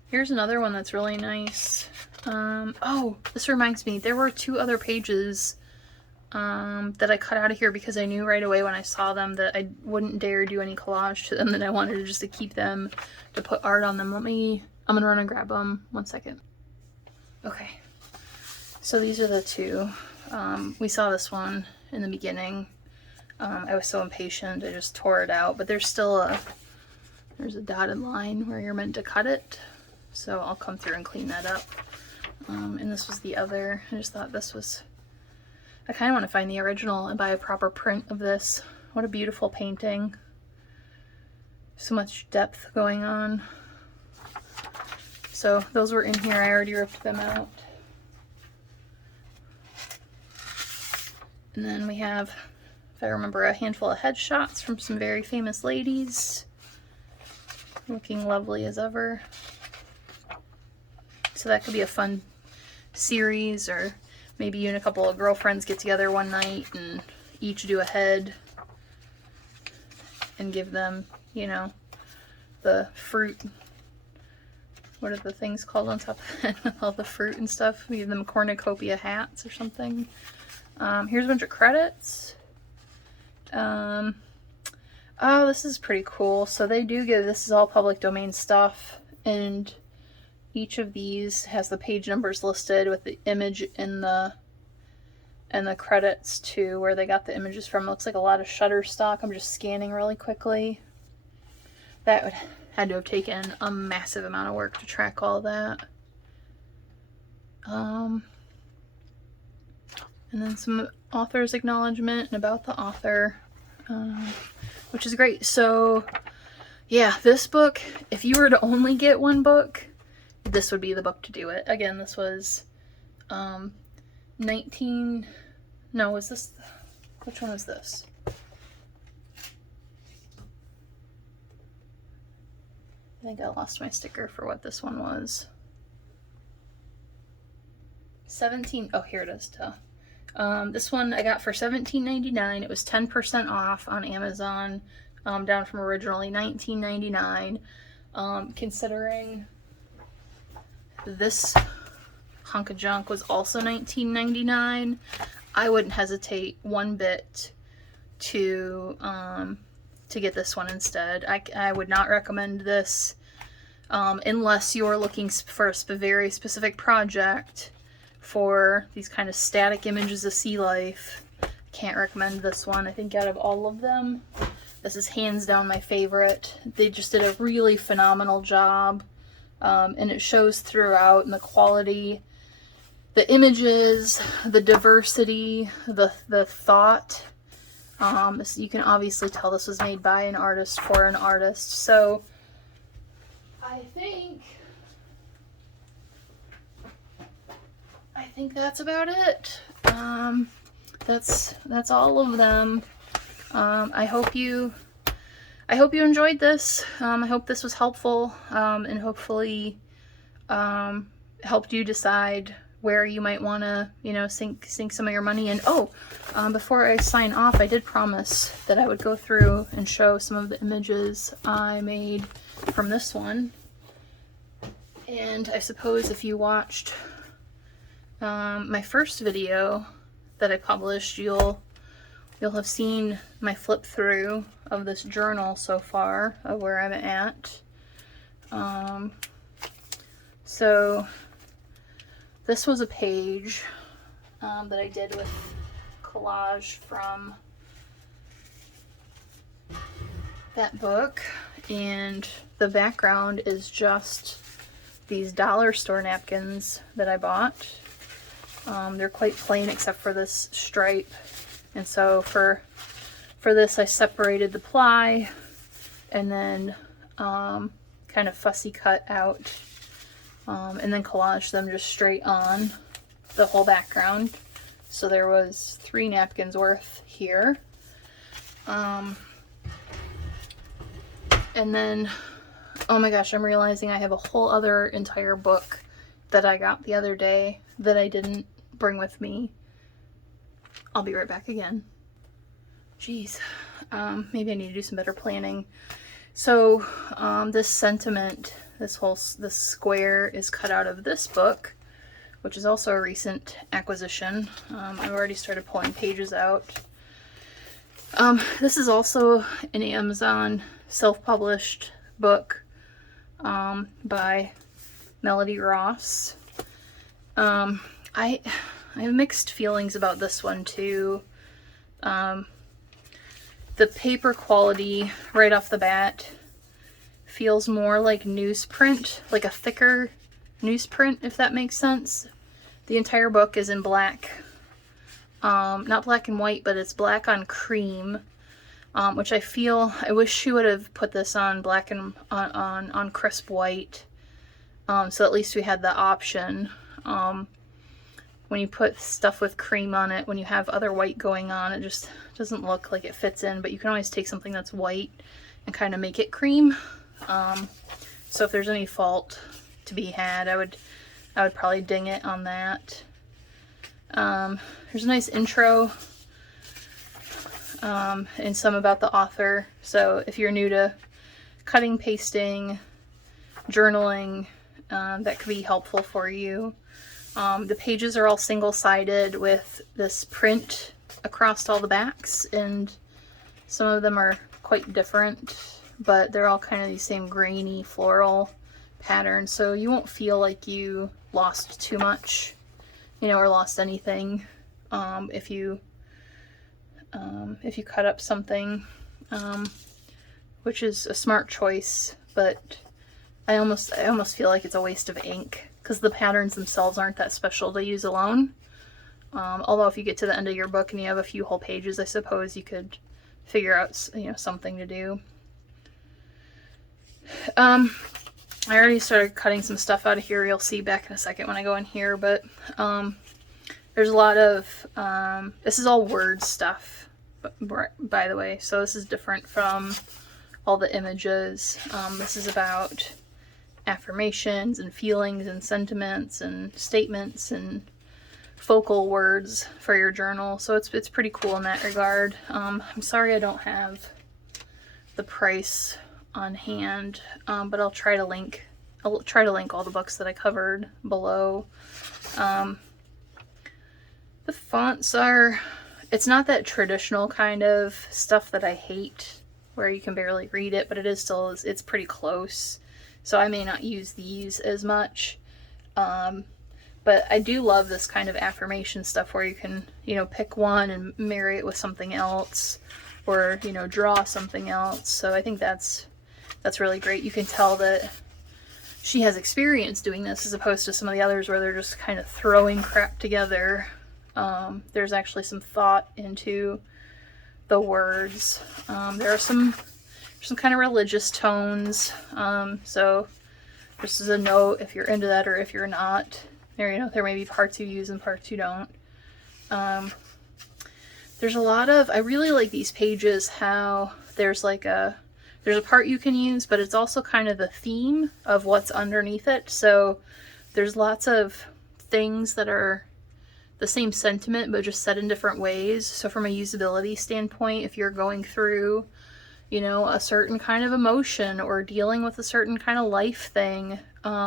Here's another one that's really nice. Oh, this reminds me, there were 2 other pages that I cut out of here because I knew right away when I saw them that I wouldn't dare do any collage to them, that I wanted just to keep them, to put art on them. I'm gonna run and grab them. 1 second. Okay, so these are the 2. We saw this one in the beginning. I was so impatient, I just tore it out, but there's still there's a dotted line where you're meant to cut it. So I'll come through and clean that up. And this was the other. I just thought this was, I kind of want to find the original and buy a proper print of this. What a beautiful painting. So much depth going on. So those were in here. I already ripped them out. And then we have if I remember, a handful of headshots from some very famous ladies. Looking lovely as ever. So that could be a fun series, or maybe you and a couple of girlfriends get together one night and each do a head and give them, you know, the fruit. What are the things called on top of it? All the fruit and stuff. We give them cornucopia hats or something. Here's a bunch of credits. Oh, this is pretty cool. So they do give, this is all public domain stuff, and each of these has the page numbers listed with the image in the credits to where they got the images from. It looks like a lot of Shutterstock. I'm just scanning really quickly. That had to have taken a massive amount of work to track all that. And then some author's acknowledgement and about the author, which is great. So yeah, this book, if you were to only get one book, this would be the book to do it. Again, this was which one was this? I think I lost my sticker for what this one was. 17, oh, here it is. This one I got for $17.99. It was 10% off on Amazon, down from originally $19.99. Considering this hunk of junk was also $19.99, I wouldn't hesitate one bit to get this one instead. I would not recommend this unless you're looking for a very specific project for these kind of static images of sea life. I can't recommend this one. I think out of all of them, this is hands down my favorite. They just did a really phenomenal job, and it shows throughout in the quality, the images, the diversity, the thought. You can obviously tell this was made by an artist for an artist. So I think that's about it. That's all of them. I hope you enjoyed this. I hope this was helpful, and hopefully helped you decide where you might want to, you know, sink some of your money in. Before I sign off, I did promise that I would go through and show some of the images I made from this one. And I suppose if you watched my first video that I published, you'll have seen my flip through of this journal so far of where I'm at. So this was a page that I did with collage from that book, and the background is just these dollar store napkins that I bought. They're quite plain except for this stripe, and so for this I separated the ply and then kind of fussy cut out, and then collaged them just straight on the whole background. So there was 3 napkins worth here. And then, oh my gosh, I'm realizing I have a whole other entire book that I got the other day that I didn't bring with me. I'll be right back again. Jeez, maybe I need to do some better planning. So this sentiment, this square is cut out of this book, which is also a recent acquisition. I've already started pulling pages out. This is also an Amazon self-published book by Melody Ross. I have mixed feelings about this one too. The paper quality right off the bat feels more like newsprint, like a thicker newsprint, if that makes sense. The entire book is in black. Not black and white, but it's black on cream, which I wish she would have put this on black and on crisp white, so at least we had the option. when you put stuff with cream on it, when you have other white going on, it just doesn't look like it fits in, but you can always take something that's white and kind of make it cream. So if there's any fault to be had, I would probably ding it on that. There's a nice intro and some about the author. So if you're new to cutting, pasting, journaling, that could be helpful for you. The pages are all single-sided with this print across all the backs, and some of them are quite different, but they're all kind of the same grainy floral pattern, so you won't feel like you lost too much, you know, or lost anything if you cut up something, which is a smart choice, but I almost feel like it's a waste of ink because the patterns themselves aren't that special to use alone. Although if you get to the end of your book and you have a few whole pages, I suppose you could figure out, you know, something to do. I already started cutting some stuff out of here. You'll see back in a second when I go in here, but there's a lot of, this is all word stuff, by the way, so this is different from all the images. This is about affirmations and feelings and sentiments and statements and focal words for your journal, so it's pretty cool in that regard. I'm sorry I don't have the price on hand, but I'll try to link all the books that I covered below. The fonts are, it's not that traditional kind of stuff that I hate where you can barely read it, but it is still, it's pretty close, so I may not use these as much. But I do love this kind of affirmation stuff where you can, you know, pick one and marry it with something else, or, you know, draw something else. So I think that's really great. You can tell that she has experience doing this as opposed to some of the others where they're just kind of throwing crap together. There's actually some thought into the words. There are some kind of religious tones. So just as a note, if you're into that or if you're not, there, you know, there may be parts you use and parts you don't. There's a lot of, I really like these pages, how there's like there's a part you can use, but it's also kind of the theme of what's underneath it. So there's lots of things that are the same sentiment, but just said in different ways. So from a usability standpoint, if you're going through, you know, a certain kind of emotion or dealing with a certain kind of life thing,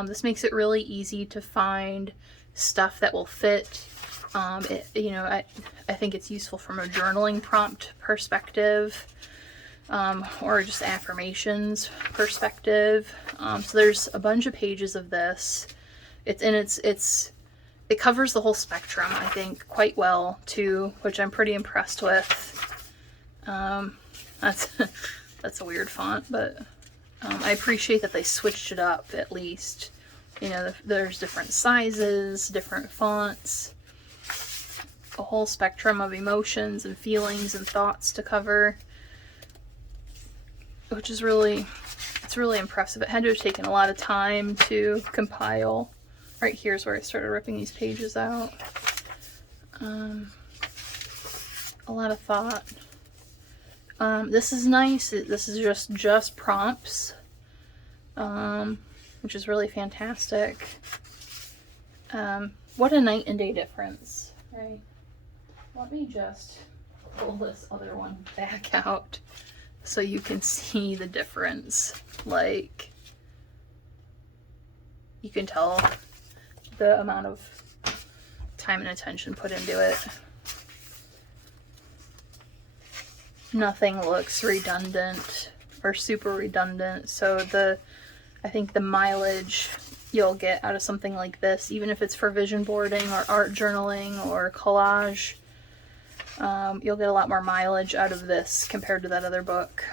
this makes it really easy to find stuff that will fit. You know, I think it's useful from a journaling prompt perspective, or just affirmations perspective. So there's a bunch of pages of this. It covers the whole spectrum, I think, quite well too, which I'm pretty impressed with. That's a weird font, but I appreciate that they switched it up at least. You know, there's different sizes, different fonts, a whole spectrum of emotions and feelings and thoughts to cover, which is really, it's really impressive. It had to have taken a lot of time to compile. Right here's where I started ripping these pages out. A lot of thought. This is nice. This is just prompts, which is really fantastic. What a night and day difference, right? Let me just pull this other one back out so you can see the difference. Like, you can tell the amount of time and attention put into it. Nothing looks redundant or super redundant, so I think the mileage you'll get out of something like this, even if it's for vision boarding or art journaling or collage, you'll get a lot more mileage out of this compared to that other book.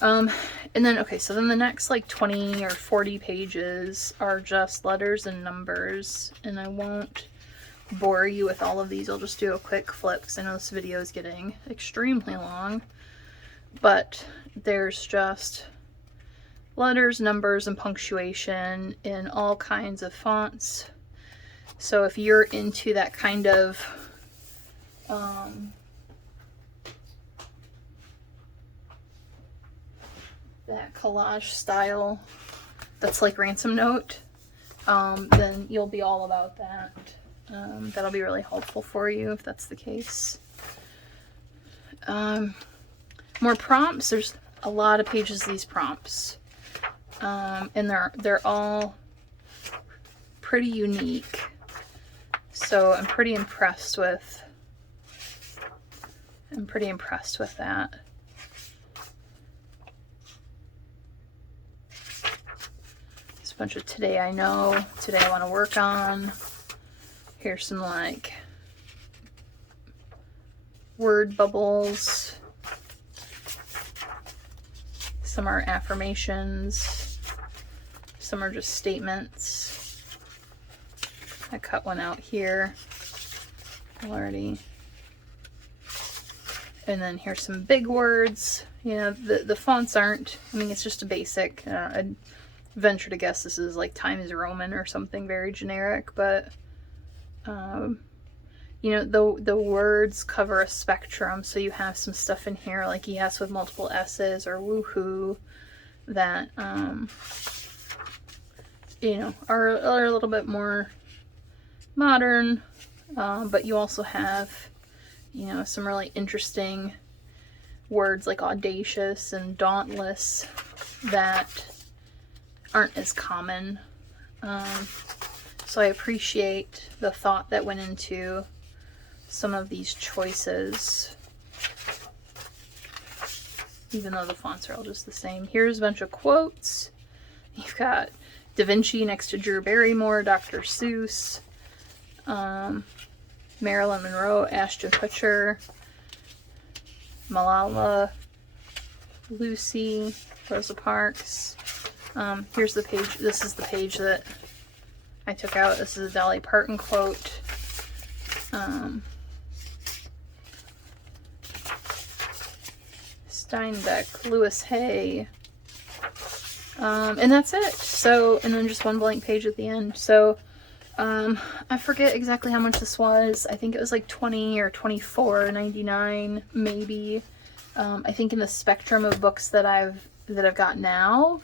And then, okay, so then the next like 20 or 40 pages are just letters and numbers, and I won't bore you with all of these. I'll just do a quick flip because I know this video is getting extremely long, but there's just letters, numbers, and punctuation in all kinds of fonts. So if you're into that kind of that collage style that's like Ransom Note, then you'll be all about that. That'll be really helpful for you if that's the case. More prompts. There's a lot of pages of these prompts, and they're all pretty unique. So I'm pretty impressed with that. There's a bunch of today I know, today I want to work on. Here's some like word bubbles. Some are affirmations. Some are just statements. I cut one out here already. And then here's some big words. You know, the fonts aren't, I mean, it's just a basic. I'd venture to guess this is like Times Roman or something very generic, but you know, the words cover a spectrum, so you have some stuff in here like yes with multiple S's or woohoo that you know, are a little bit more modern, but you also have, you know, some really interesting words like audacious and dauntless that aren't as common. So I appreciate the thought that went into some of these choices, even though the fonts are all just the same. Here's a bunch of quotes. You've got Da Vinci next to Drew Barrymore, Dr. Seuss, Marilyn Monroe, Ashton Kutcher, Malala, Lucy, Rosa Parks. Here's the page. This is the page that I took out. This is a Dolly Parton quote. Steinbeck, Louis Hay. And that's it. So, and then just one blank page at the end. So, I forget exactly how much this was. I think it was like $20 or $24.99 maybe. I think in the spectrum of books that I've got now,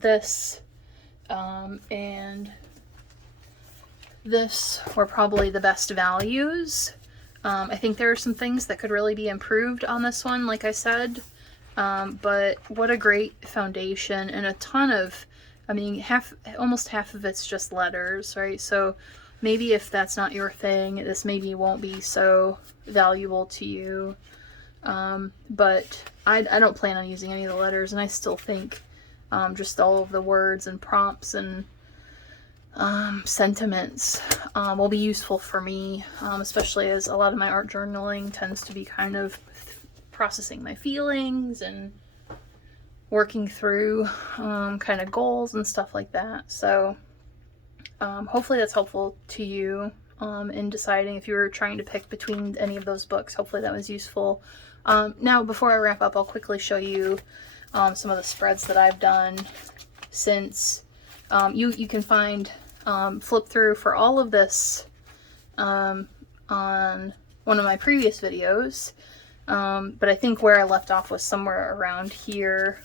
this and this were probably the best values. I think there are some things that could really be improved on this one, like I said. But what a great foundation, and a ton of, I mean, almost half of it's just letters, right? So maybe if that's not your thing, this maybe won't be so valuable to you. But I don't plan on using any of the letters, and I still think just all of the words and prompts and sentiments will be useful for me, especially as a lot of my art journaling tends to be kind of processing my feelings and working through kind of goals and stuff like that. So hopefully that's helpful to you in deciding if you were trying to pick between any of those books. Hopefully that was useful. Now before I wrap up, I'll quickly show you some of the spreads that I've done since. You can find flip through for all of this on one of my previous videos, but I think where I left off was somewhere around here,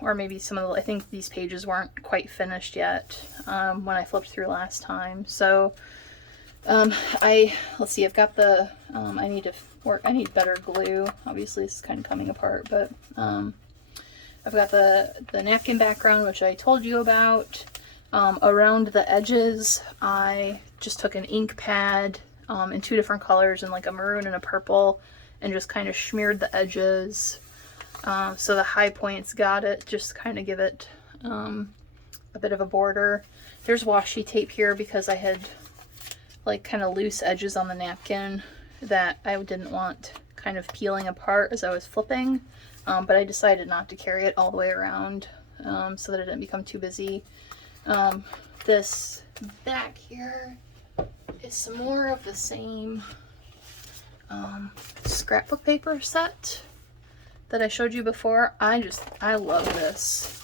or maybe some of the, I think these pages weren't quite finished yet when I flipped through last time. So let's see, I've got the I need better glue. Obviously this is kind of coming apart, but I've got the napkin background, which I told you about. Around the edges, I just took an ink pad in two different colors, in like a maroon and a purple, and just kind of smeared the edges. So the high points got it, just kind of give it a bit of a border. There's washi tape here because I had like kind of loose edges on the napkin that I didn't want kind of peeling apart as I was flipping. But I decided not to carry it all the way around so that it didn't become too busy. This back here is some more of the same scrapbook paper set that I showed you before. I love this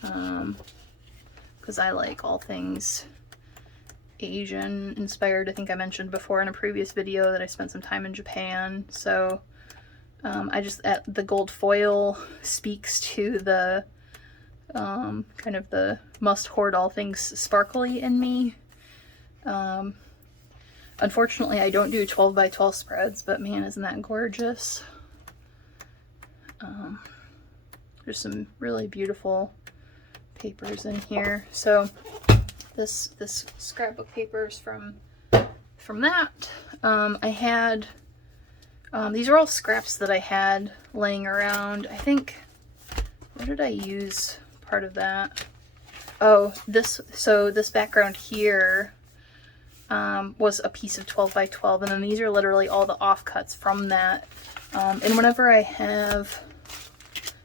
because I like all things Asian inspired. I think I mentioned before in a previous video that I spent some time in Japan, so the gold foil speaks to the kind of the must hoard all things sparkly in me. Unfortunately, I don't do 12 by 12 spreads, but man, isn't that gorgeous. There's some really beautiful papers in here. So this scrapbook paper is from that. I had these are all scraps that I had laying around. I think, where did I use part of that? Oh, this background here was a piece of 12 by 12, and then these are literally all the offcuts from that. And whenever I have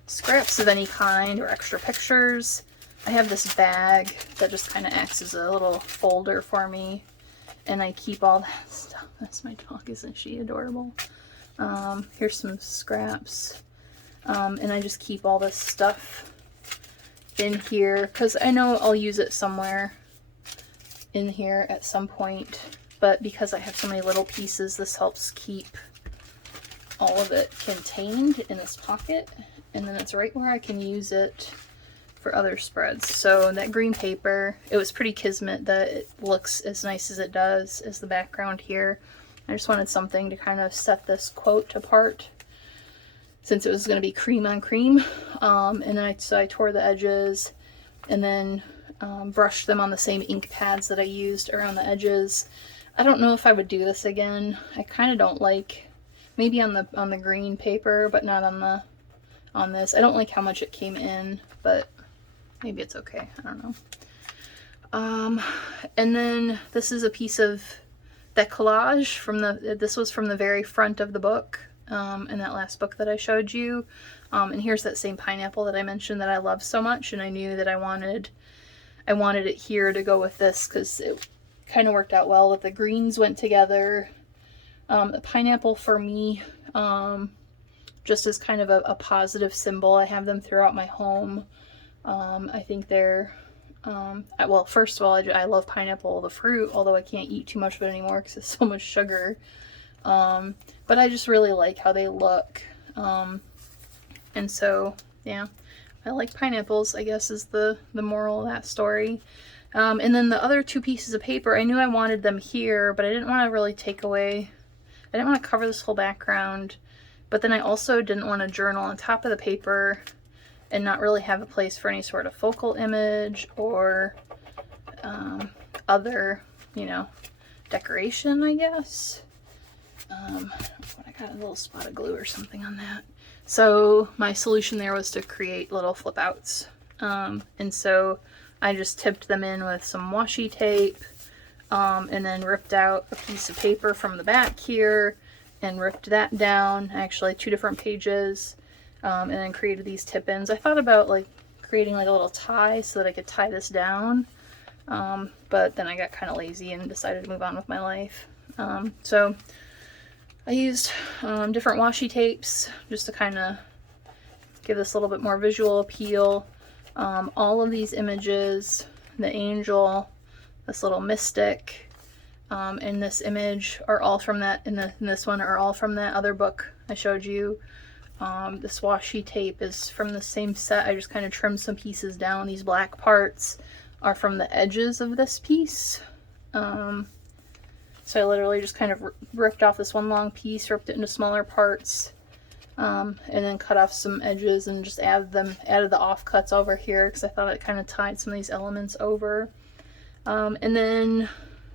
scraps of any kind or extra pictures, I have this bag that just kind of acts as a little folder for me, and I keep all that stuff. That's my dog, isn't she adorable? Here's some scraps, and I just keep all this stuff in here because I know I'll use it somewhere in here at some point, but because I have so many little pieces, this helps keep all of it contained in this pocket, and then it's right where I can use it for other spreads. So that green paper, it was pretty kismet that it looks as nice as it does as the background here. I just wanted something to kind of set this quote apart since it was going to be cream on cream. And then so I tore the edges and then brushed them on the same ink pads that I used around the edges. I don't know if I would do this again. I kind of don't like, maybe on the green paper, but not on this. I don't like how much it came in, but maybe it's okay. I don't know. And then this is a piece of that collage from this was from the very front of the book, in that last book that I showed you. And here's that same pineapple that I mentioned that I love so much, and I knew that I wanted it here to go with this because it kind of worked out well that the greens went together. The pineapple for me, just as kind of a positive symbol. I have them throughout my home. I think they're, well, first of all, I love pineapple, the fruit, although I can't eat too much of it anymore because it's so much sugar. But I just really like how they look. And so, yeah, I like pineapples, I guess, is the moral of that story. And then the other two pieces of paper, I knew I wanted them here, but I didn't want to really take away, I didn't want to cover this whole background, but then I also didn't want to journal on top of the paper and not really have a place for any sort of focal image or other, you know, decoration, I guess. I got a little spot of glue or something on that. So my solution there was to create little flip outs. And so I just tipped them in with some washi tape, and then ripped out a piece of paper from the back here and ripped that down, actually 2 different pages, and then created these tip-ins. I thought about like creating like a little tie so that I could tie this down, but then I got kind of lazy and decided to move on with my life. So I used different washi tapes just to kind of give this a little bit more visual appeal. All of these images, the angel, this little mystic, and this image are all from that, and this one are all from that other book I showed you. This washi tape is from the same set. I just kind of trimmed some pieces down. These black parts are from the edges of this piece. So I literally just kind of ripped off this one long piece, ripped it into smaller parts, and then cut off some edges and just added the offcuts over here because I thought it kind of tied some of these elements over. And then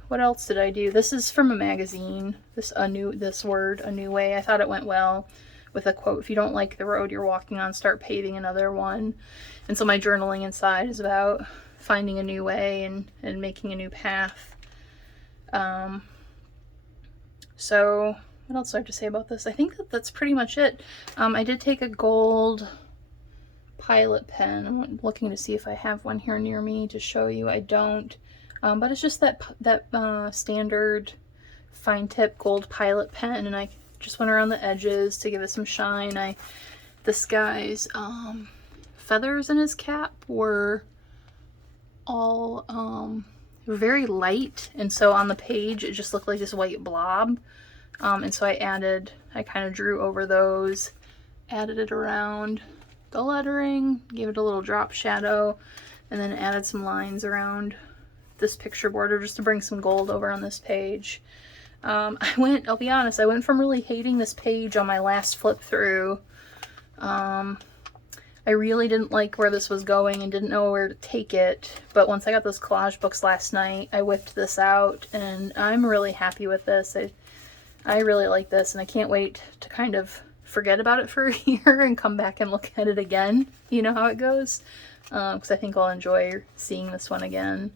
what else did I do? This is from a magazine, this word, A New Way. I thought it went well with a quote, if you don't like the road you're walking on, start paving another one. And so my journaling inside is about finding a new way and making a new path. So what else do I have to say about this? I think that's pretty much it. I did take a gold Pilot pen. I'm looking to see if I have one here near me to show you. I don't. But it's just that standard fine tip gold Pilot pen, and I just went around the edges to give it some shine. This guy's feathers in his cap were all very light, and so on the page it just looked like this white blob. And so I kind of drew over those, added it around the lettering, gave it a little drop shadow, and then added some lines around this picture border just to bring some gold over on this page. I'll be honest, I went from really hating this page on my last flip through. I really didn't like where this was going and didn't know where to take it, but once I got those collage books last night, I whipped this out, and I'm really happy with this. I really like this, and I can't wait to kind of forget about it for a year and come back and look at it again. You know how it goes? Because I think I'll enjoy seeing this one again.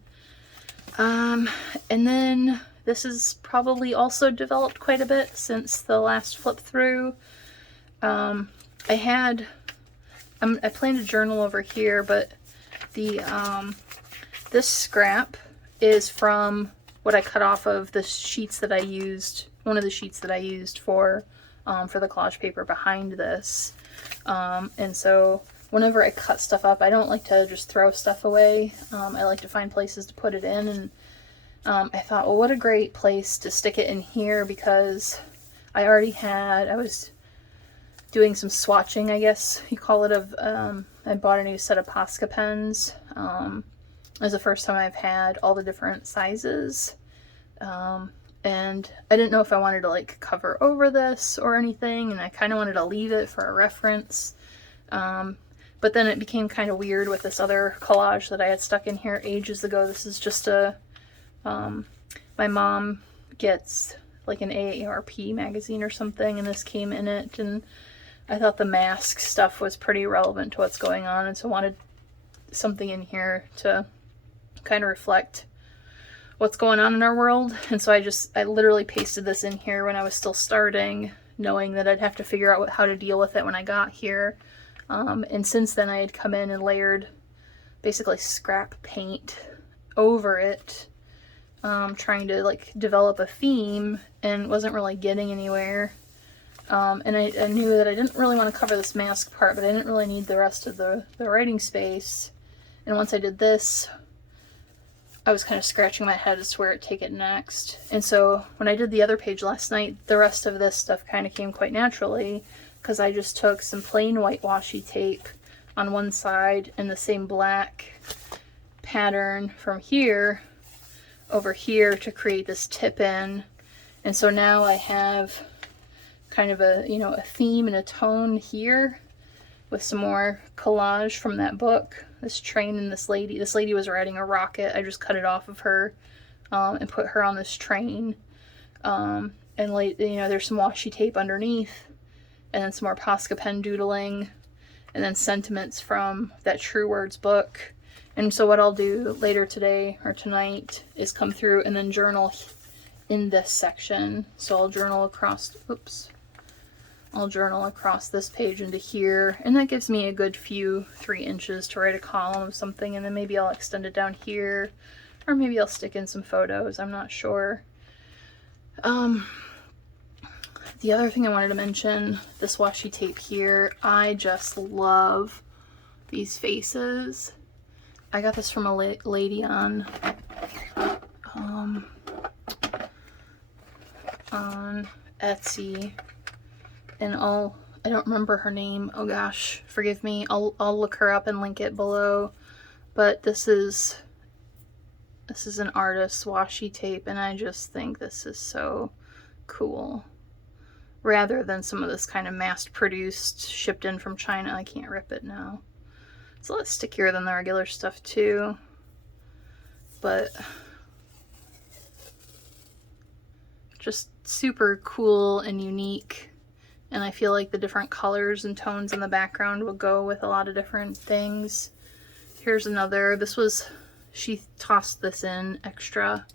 And then this has probably also developed quite a bit since the last flip through. I planned a journal over here, but this scrap is from what I cut off of the sheets that I used, one of the sheets that I used for the collage paper behind this. And so whenever I cut stuff up, I don't like to just throw stuff away. I like to find places to put it in, and I thought, well, what a great place to stick it in here, because I was doing some swatching, I guess you call it, I bought a new set of Posca pens. It was the first time I've had all the different sizes. And I didn't know if I wanted to like cover over this or anything, and I kind of wanted to leave it for a reference. But then it became kind of weird with this other collage that I had stuck in here ages ago. This is just my mom gets like an AARP magazine or something, and this came in it, and I thought the mask stuff was pretty relevant to what's going on, and so wanted something in here to kind of reflect what's going on in our world. And so I literally pasted this in here when I was still starting, knowing that I'd have to figure out how to deal with it when I got here. And since then I had come in and layered basically scrap paint over it, trying to like develop a theme, and wasn't really getting anywhere. And I knew that I didn't really want to cover this mask part, but I didn't really need the rest of the writing space. And once I did this, I was kind of scratching my head as to where to take it next. And so when I did the other page last night, the rest of this stuff kind of came quite naturally, because I just took some plain white washi tape on one side and the same black pattern from here over here to create this tip in. And so now I have kind of a theme and a tone here with some more collage from that book. This train and this lady. This lady was riding a rocket. I just cut it off of her and put her on this train. And there's some washi tape underneath, and then some more Posca pen doodling, and then sentiments from that True Words book. And so what I'll do later today or tonight is come through and then journal in this section. So I'll journal across this page into here, and that gives me a good 3 inches to write a column of something, and then maybe I'll extend it down here, or maybe I'll stick in some photos, I'm not sure. The other thing I wanted to mention, this washi tape here, I just love these faces. I got this from a lady on Etsy, and I don't remember her name. Oh gosh, forgive me. I'll look her up and link it below. But this is an artist's washi tape, and I just think this is so cool. Rather than some of this kind of mass-produced, shipped in from China. I can't rip it now. It's a lot stickier than the regular stuff too. But just super cool and unique. And I feel like the different colors and tones in the background will go with a lot of different things. Here's another. She tossed this in extra.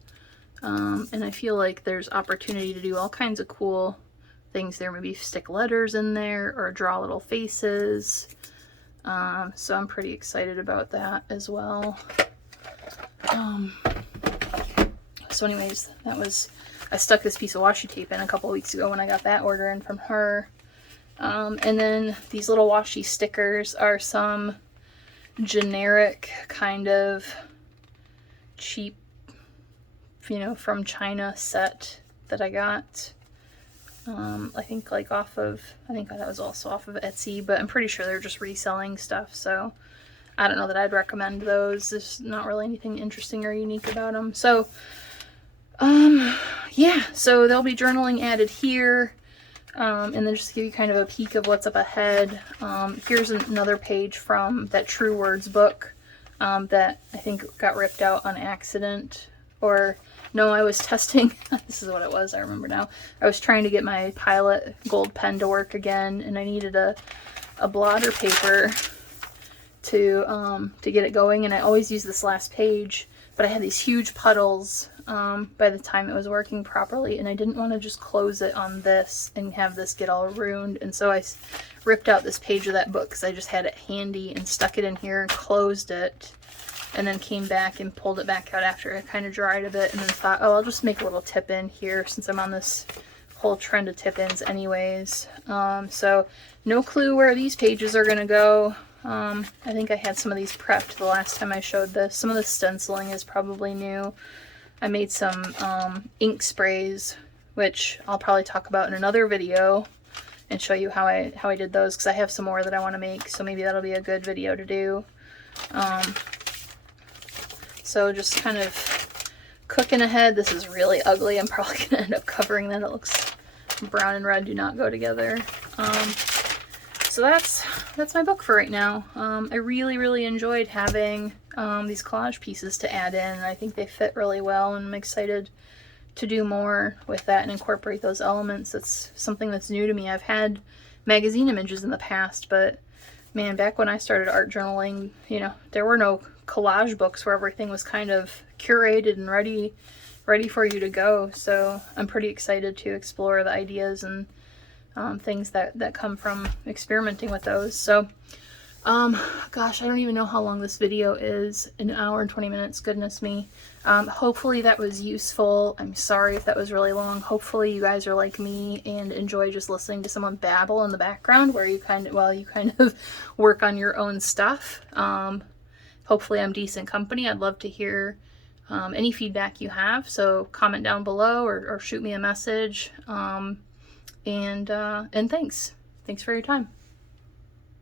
And I feel like there's opportunity to do all kinds of cool things there. Maybe stick letters in there or draw little faces. So I'm pretty excited about that as well. So anyways, I stuck this piece of washi tape in a couple weeks ago when I got that order in from her. And then these little washi stickers are some generic kind of cheap from China set that I got. I think like I think that was also off of Etsy, but I'm pretty sure they're just reselling stuff, so I don't know that I'd recommend those. There's not really anything interesting or unique about them. So, yeah, so there'll be journaling added here, and then just to give you kind of a peek of what's up ahead. Here's another page from that True Words book that I think got ripped out on accident, or no, I was testing, this is what it was, I remember now. I was trying to get my Pilot gold pen to work again, and I needed a blotter paper to get it going, and I always use this last page, but I had these huge puddles by the time it was working properly, and I didn't want to just close it on this and have this get all ruined, and so I ripped out this page of that book because I just had it handy and stuck it in here and closed it, and then came back and pulled it back out after it kind of dried a bit, and then thought, oh, I'll just make a little tip in here since I'm on this whole trend of tip-ins anyways. So no clue where these pages are gonna go. I think I had some of these prepped the last time I showed this. Some of the stenciling is probably new. I made some ink sprays, which I'll probably talk about in another video and show you how I did those, because I have some more that I want to make, so maybe that'll be a good video to do. So just kind of cooking ahead. This is really ugly. I'm probably going to end up covering that. It looks brown and red do not go together. So that's my book for right now. I really enjoyed having these collage pieces to add in, and I think they fit really well, and I'm excited to do more with that and incorporate those elements. It's something that's new to me. I've had magazine images in the past, but man, back when I started art journaling, there were no collage books where everything was kind of curated and ready for you to go. So I'm pretty excited to explore the ideas and things that come from experimenting with those. So gosh, I don't even know how long this video is. An hour and 20 minutes, goodness me. Hopefully that was useful. I'm sorry if that was really long. Hopefully you guys are like me and enjoy just listening to someone babble in the background while you kind of work on your own stuff. Hopefully I'm decent company. I'd love to hear any feedback you have, so comment down below or shoot me a message. And thanks for your time.